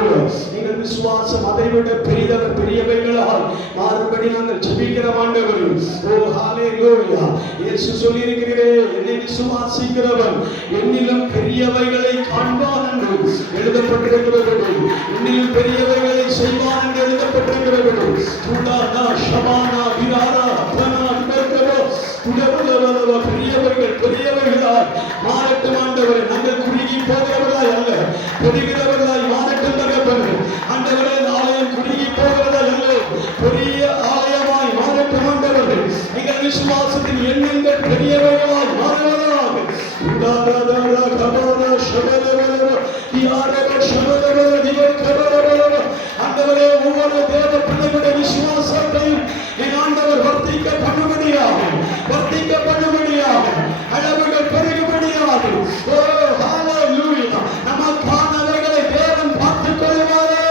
எங்கள் விசுவாசம் அதைவிட பெரியவைகளாய் மாறும்படி நாங்கள் ஜெபிக்கிறோம் ஆண்டவரே. ஓ ஹalleluya, இயேசு சொல்லி இருக்கிறீரே, என்னை விசுவாசிக்கிறவன் என்னிலும் பெரியவைகளை காண்பான் என்று எழுதப்பட்டிருக்கிறது. என்னிலும் பெரியவைகளை செய்வான் என்று எழுதப்பட்டிருக்கிறது. துடானா ஷமானா விராரா பனா விபர்கவோ துடவலவலவ பெரியவைகளாய் மாறட்டும் ஆண்டவரே. நாங்கள் குறுகி போகிறவர்களாய் அல்ல, பெறுகிறவர்களாய் மாறட்டும் தகப்பனே. ஆண்டவரே, ஆலயம் குறுகி போகிறதாய் அல்ல, பெரிய ஆலயமாய் மாறட்டும் ஆண்டவரே. எங்கள் விசுவாசத்தின் எண்ணங்கள் பெரியவைகளாய் மாறுவதாக. உடாராரா கபாரா ஷபலவலவ தியாரவ ஷபலவல திவர் கபலவலவ. ஆண்டவரே, ஒவ்வொரு தேவ பிள்ளைகளுடைய விசுவாசத்தையும் என் ஆண்டவர் வர்த்திக்க பண்ணும்படியாக அளவுகள் பெருகும்படியாக. ஓ ஹalleluya, நமக்கானவைகளை தேவன் பார்த்துக் கொள்வாரே.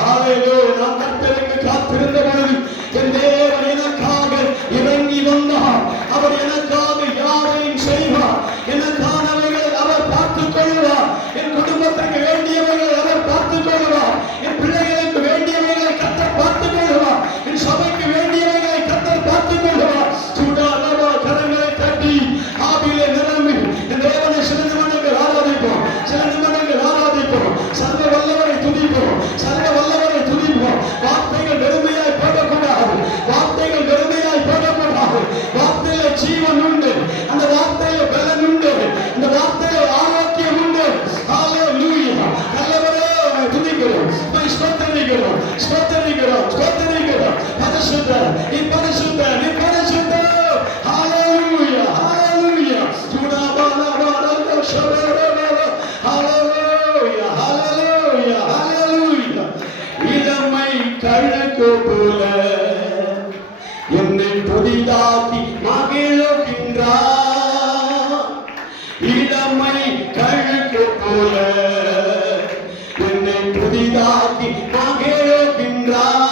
ஹalleluya, நாம் கர்த்தருக்கு காத்திருந்த பொழுது என் தேவன் எனக்காக இறங்கி வந்தார். அவர் எனக்காக யாவையும் செய்வார். எனக்கானவைகளை அவர் பார்த்துக் கொள்வார். என் குடும்பத்திற்கு வேண்டியவைகளை அவர் பார்த்துக் கொள்வார். என் பிள்ளைகளுக்கு வேண்டியவைகளை கர்த்தர் பார்த்துக் கொள்வார். என் சபைக்கு வேண்டியவைகளை கர்த்தர் பார்த்துக் கொள்வார். சூடாலவா கரங்களை தட்டி ஆவிலே நிரம்பி என் தேவனை சில நிமிடங்கள் ஆராதிப்போம். சர்வ வல்லவரை துதிப்போம். வார்த்தைகள் வெறுமையாய் போகக்கூடாது. வார்த்தையில ஜீவன் உண்டு, அந்த வார்த்தையில பலன் உண்டு, அந்த வார்த்தையில ஆரோக்கியம் உண்டு. ஹalleluya, நல்லவரே துதிக்கிறோம், ஸ்தோத்திரிக்கிறோம். பரிசுத்த நீ பரிசுத்த ஹalleluya, ஹalleluya. சுடாபாலபாலக ஷபரபல ஹalleluya, ஹalleluya, ஹalleluya. இளமை கழுகு போல என்னை புதிதாக்கி மகிழுகின்றார். இளமை கழுகு போல என்னை புதிதாக்கி மகிழுகின்றார்.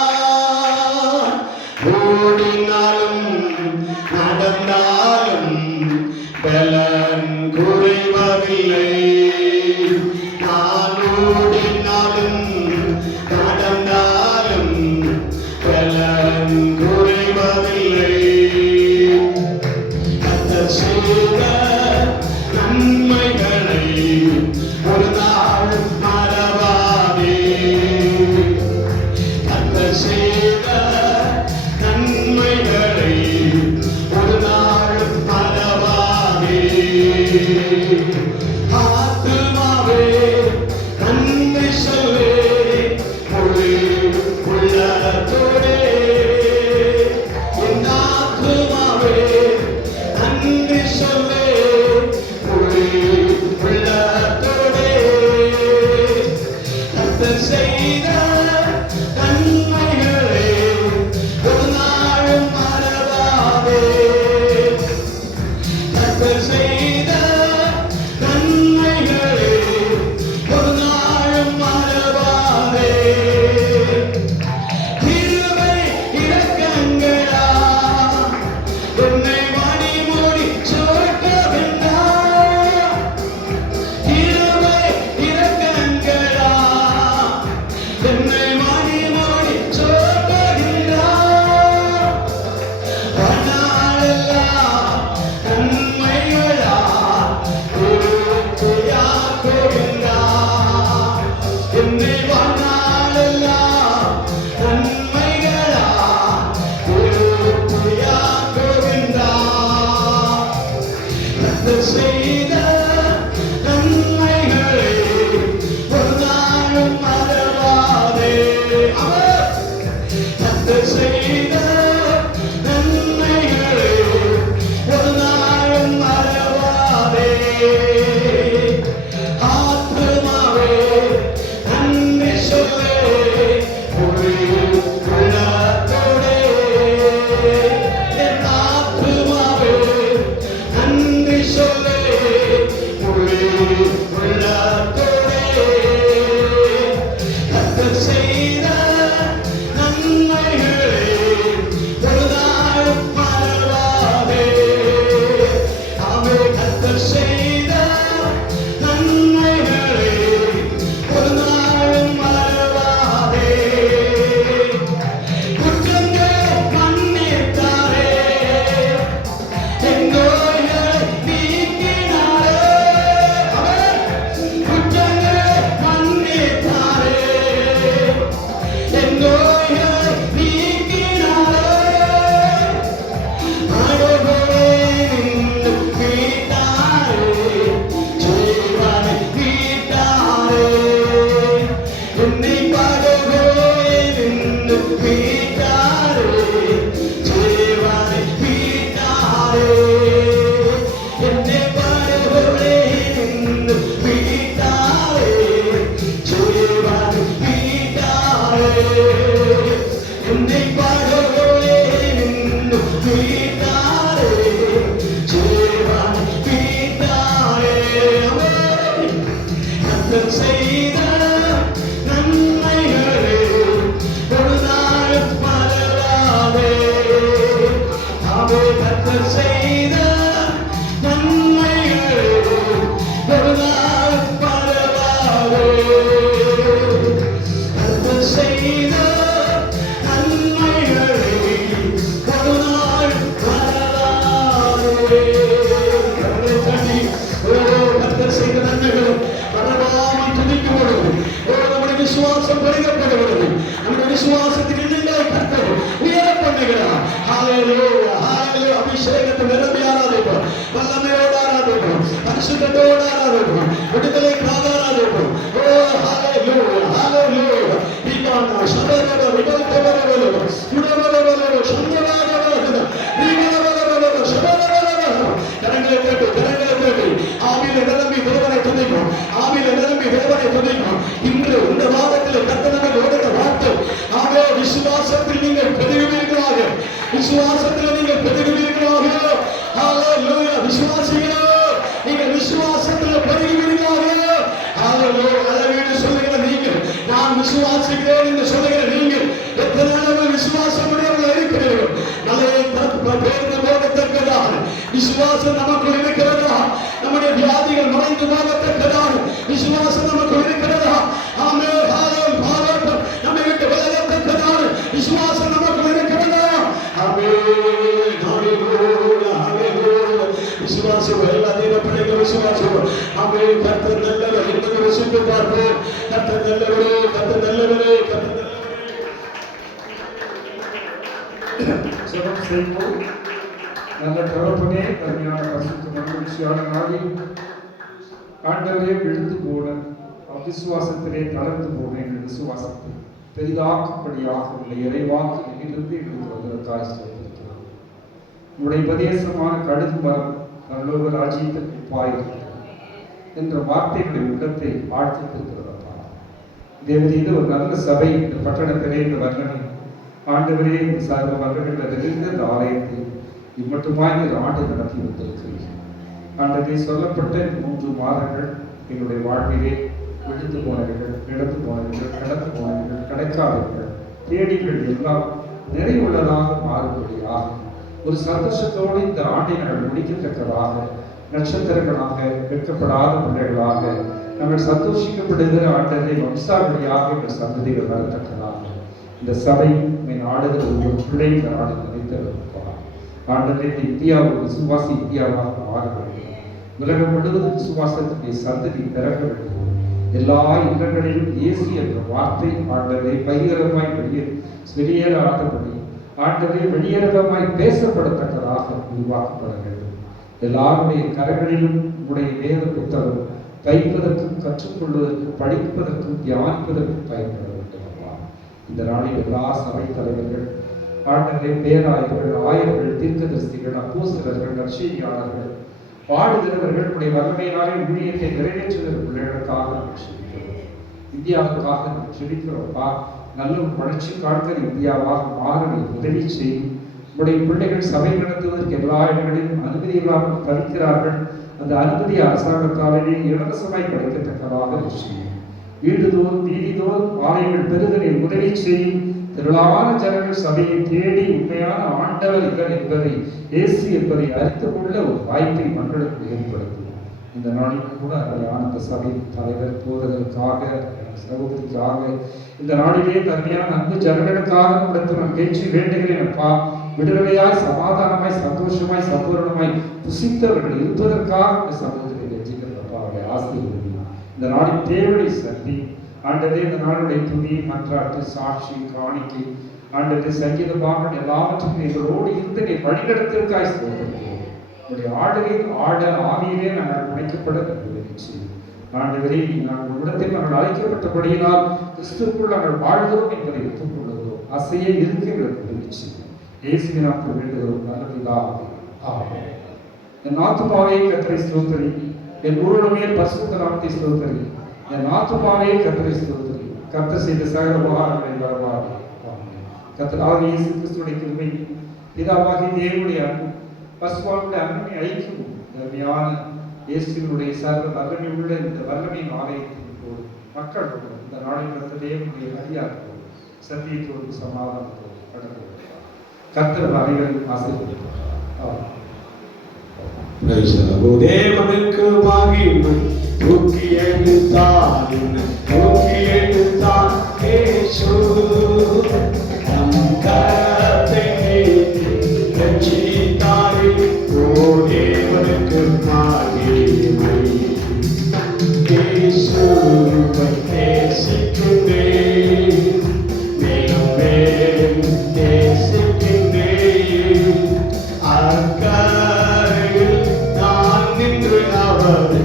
ஓடினாலும் நடந்தாலும் பலன் குறைவதில்லை. நான் ஓடினாலும் நடந்தாலும் பலன் குறைவதில்லை. கர்த்தர் செய்த நன்மைகளை ஒரு நாள் மறவாதே. கர்த்தர் செய்த நன்மைகளே ஒரு நாள் மறவாதே. ஆமே, கர்த்தர் செய்த நன்மைகளே ஒரு நாள் மறவாதே. கர்த்தர் செய்த நன்மைகளே ஒரு நாள் மறவாதே. கர்த்தரை தட்டி கர்த்தர் செய்த நன்மைகளை மறவாமல் துதிக்கும் பொழுது நம்முடைய விசுவாசம் பெருகப்படுகிறது. நம்முடைய விசுவாசத்தின் எண்ணங்களை கர்த்தர் உயர பண்ணுகிறார். ஹல்லேலூயா, ஹல்லேலூயா. அபிஷேகத்தை நிரம்பி ஆராதிப்போம், வல்லமையோடு ஆராதிப்போம், பரிசுத்தத்தோடு ஆராதிப்போம், விடுதலைக்காக ஆராதிப்போம். ஓ ஹல்லேலூயா, ஹல்லேலூயா. இகானா சபரவ விபல்தவரவ சுடவரவ சந்தவரவ நீவரவரவ சபரவரவ. கரங்களை தட்டி, கரங்களை தட்டி ஆவியிலே நிரம்பி தேவனை துதிக்கும், ஆவியிலே நிரம்பி தேவனை துதிக்கும். இன்று இந்த வாரத்தில் கர்த்தர் நமக்கு கொடுத்த வார்த்தை, ஆமே, விசுவாசத்தில் நீங்கள் பெருகுவீர்களாக, விசுவாசத்தில் நீங்கள் பெருகுவீர்களாக. ஹல்லேலூயா. விசுவாசிகளோ, நீங்கள் விசுவாசத்தில் பெருகுவீர்களாக. ஹல்லேலூயா. அளவீடு சொல்லுகிற நீங்கள், நான் விசுவாசிக்கிறேன் என்று சொல்லுகிற நீங்கள் எத்தனை அளவு விசுவாசம் உடையவர்கள் இருக்கிறீர்கள். நல்லதை பேர்ந்து போகத்தக்கதாக விசுவாசம் நமக்குள் இருக்கிறதா? நம்முடைய வியாதிகள் மறைந்து போகத்தக்கதாக விசுவாசம் நமக்குள் இருக்கிறதா? ஆமே, பாராட்டம் நம்மை விட்டு விலகத்தக்கதாக விசுவாசம் நமக்குள் இருக்கிறதா? ஆமே, விசுவாசம் எல்லா தெய்வப்படைகள் விசுவாசம். ஆமே, கர்த்தர் நல்லவர் என்பதை ருசித்து பார்ப்போம். கர்த்தர் நல்லவரே, கர்த்தர் நல்லவரே, கர்த்தர் நல்லவரே. ஜெபம் செய்வோம். நல்ல தகப்பனே, கருமையான பரிசுத்த மகிழ்ச்சியான நாளில் ஆண்டவரே, விழுந்து போன அவிசுவாசத்திலே தளர்ந்து போன எங்கள் விசுவாசத்தை பெரிதாக்கும்படியாக உள்ள இறைவாக்கு இருந்து எங்களுக்கு வருவதற்காக சொல்லியிருக்கிறோம். உங்களுடைய உபதேசமான கடுகு மரம் பரலோக ராஜ்யத்திற்கு பாயிருக்கிறது என்ற வார்த்தைகளுடைய உள்ளத்தை ஆழ்த்திருக்கிறதப்பா. தேவதீது ஒரு நல்ல சபை இந்த பட்டணத்திலே இந்த வர்ணனை ஆண்டவரே சார்ந்த வர்ணனைகளிலிருந்து இந்த ஆலயத்தை இம்மட்டுமாய் இந்த ஆண்டு நடத்தி வந்திருக்கிறீர்கள். ஆண்டவரே, சொல்லப்பட்ட 3 மாதங்கள் எங்களுடைய வாழ்விலே விழுந்து போனவர்கள், இழந்து போனவர்கள், கடந்து போனவர்கள், கிடைக்காதவர்கள், தேடிகள் எல்லாம் நிறைவுள்ளதாக மாறுபடியாக ஒரு சந்தோஷத்தோடு இந்த ஆண்டை நாங்கள் முடிக்கத்தக்கதாக, நட்சத்திரங்களாக, வெட்கப்படாத பிள்ளைகளாக நாங்கள் சந்தோஷிக்கப்படுகிற ஆண்டவரை வம்சாவளியாக எங்கள் சந்ததிகள் வரத்தக்கதாக இந்த சபை ஆடுகிற ஒரு பிள்ளை இந்த ஆடு நினைத்திருப்பார். ஆண்டவரே, இந்த இந்தியா ஒரு விசுவாசி இந்தியாவாக மாற வேண்டும். உலகம் முழுவதும் விசுவாசத்துடைய சந்ததி பிறக்க வேண்டும். எல்லா இல்லங்களிலும் இயேசு என்ற வார்த்தை ஆண்டவரை பகிரமாய் வெளியேறாதபடி, ஆண்டவரை வெளியேறமாய் பேசப்படத்தக்கதாக உருவாக்கப்பட வேண்டும். எல்லாருடைய கரங்களிலும் உடைய வேத புத்தகம் தைப்பதற்கும், கற்றுக்கொள்வதற்கும், படிப்பதற்கும், தியானிப்பதற்கும் பயன்பட வேண்டும். இந்த நாளில் எல்லா சபை தலைவர்கள், ஆண்டவரை, பேராயர்கள், ஆயர்கள், தீர்க்கதரிசிகள், அப்போஸ்தலர்கள், நற்செய்தியாளர்கள், பாடுகிறவர்கள், உடைய வல்லமையினாலே ஊழியத்தை நிறைவேற்றுகிற பிள்ளைகளுக்காக செபிக்கிறோம். இந்தியாவுக்காக செபிக்கிறோம்ப்பா. நல்ல ஒரு வளர்ச்சி காண்கிற இந்தியாவாக மாற உதவி செய்யும். உடைய பிள்ளைகள் சபை நடத்துவதற்கு எல்லா இடங்களிலும் அனுமதி இல்லாமல் பறிக்கிறார்கள். அந்த அனுமதி அரசாங்கத்தாலேயே இலவசமாய் கிடைக்கத்தக்கதாக செய்யும். வீடுதோறும் வீதிதோறும் ஆலயங்கள் பெருதலில் உதவி செய்யும். திரளான ஜனங்கள் சபையை தேடி உண்மையான ஆண்டவர் இவர் என்பதை, இயேசு என்பதை அறிந்து கொள்ள ஒரு வாய்ப்பை மக்களுக்கு ஏற்படுத்தும். இந்த நாளில் கூட அந்த சபை தலைவர் போதலுக்காக, சகோதரிக்காக, இந்த நாளிலே தன்மையான அன்பு ஜனங்களுக்காக நடத்தும் பேச்சு வேண்டுகிறேன் அப்பா. விடுதலையாய், சமாதானமாய், சந்தோஷமாய், சம்பூர்ணமாய் புசித்தவர்கள் இருப்பதற்காக இந்த சமூகத்தை வெற்றிக்கிறப்பா. அவருடைய ஆசிரியர் இந்த நாளின் தேவனை சந்தி. ஆண்டவரே, இந்த நாளுடைய துணி, மன்றாட்டு, சாட்சி, காணிக்கை, ஆண்டவரே, சங்கீத பாகன் எல்லாவற்றுக்கும் எங்களோடு இருந்து நீ வழிநடத்திற்காய் சொல்கிறோம். உங்களுடைய ஆளுகையில் ஆட ஆவியிலே நாங்கள் அழைக்கப்பட உதவி. ஆண்டவரே, நாங்கள் உடத்தில் நாங்கள் அழைக்கப்பட்டபடியினால் கிறிஸ்துவுக்குள் நாங்கள் வாழ்கிறோம் என்பதை ஒப்புக்கொள்கிறோம். அசைய இருக்கிறது உதவி. இயேசுவின் நாமத்தில் வேண்டுகிறோம் நல்ல பிதாவே, ஆமென். என் ஆத்துமாவே கர்த்தரை ஸ்தோத்திரி, என் முழுமே பரிசுத்த நாமத்தை ஸ்தோத்திரி. என் ஆத்துமாவே கர்த்தரை ஸ்தோத்திரி. கர்த்தர் செய்த சகல உபகாரங்களை வரவாறு. கர்த்தராகிய இயேசு கிறிஸ்துவின் கிருபை, பிதாவாகிய தேவனுடைய அன்பும், பரிசுத்தவான்களுடைய அன்பின் ஐக்கியமும், தர்மையான இயேசுவினுடைய சர்வ வல்லமை உள்ள இந்த வல்லமையின் ஆலயத்தின் போது மக்களோடு இந்த நாளின் தேவனுடைய அதிகாரத்தோடு சத்தியத்தோடு சமாதானத்தோடு கடந்து வருகிறார். கர்த்தர் அனைவரையும் ஆசீர்வதிப்பார். தேவனுக்கு மகிமை தூக்கி எடுத்தான் தூக்கி எடுத்தான் இயேசு நம் கரத்தை நீட்டி ரட்சித்தாரே. ஓ தேவனுக்கு மகிமை இயேசுவை நேசிக்கின்றேன் மேலும் மேலும் நேசிக்கின்றேன். அக்கரையில் நான் நின்று அவரை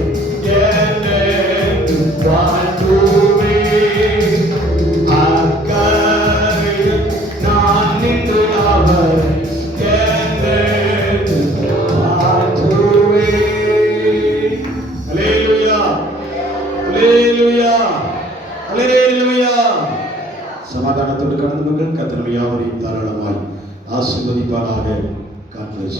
என்றென்றும் வாழ்த்துவேன். அக்கரையில் நான் நின்று அவரை என்றென்றும் வாழ்த்துவேன். அல்லேலூயா, அல்லேலூயா, அல்லேலூயா. சமாதானத்தோடு கடந்து கர்த்தர் யாவரையும் தாராளமாய் ஆசீர்வதிப்பாராக. God bless you.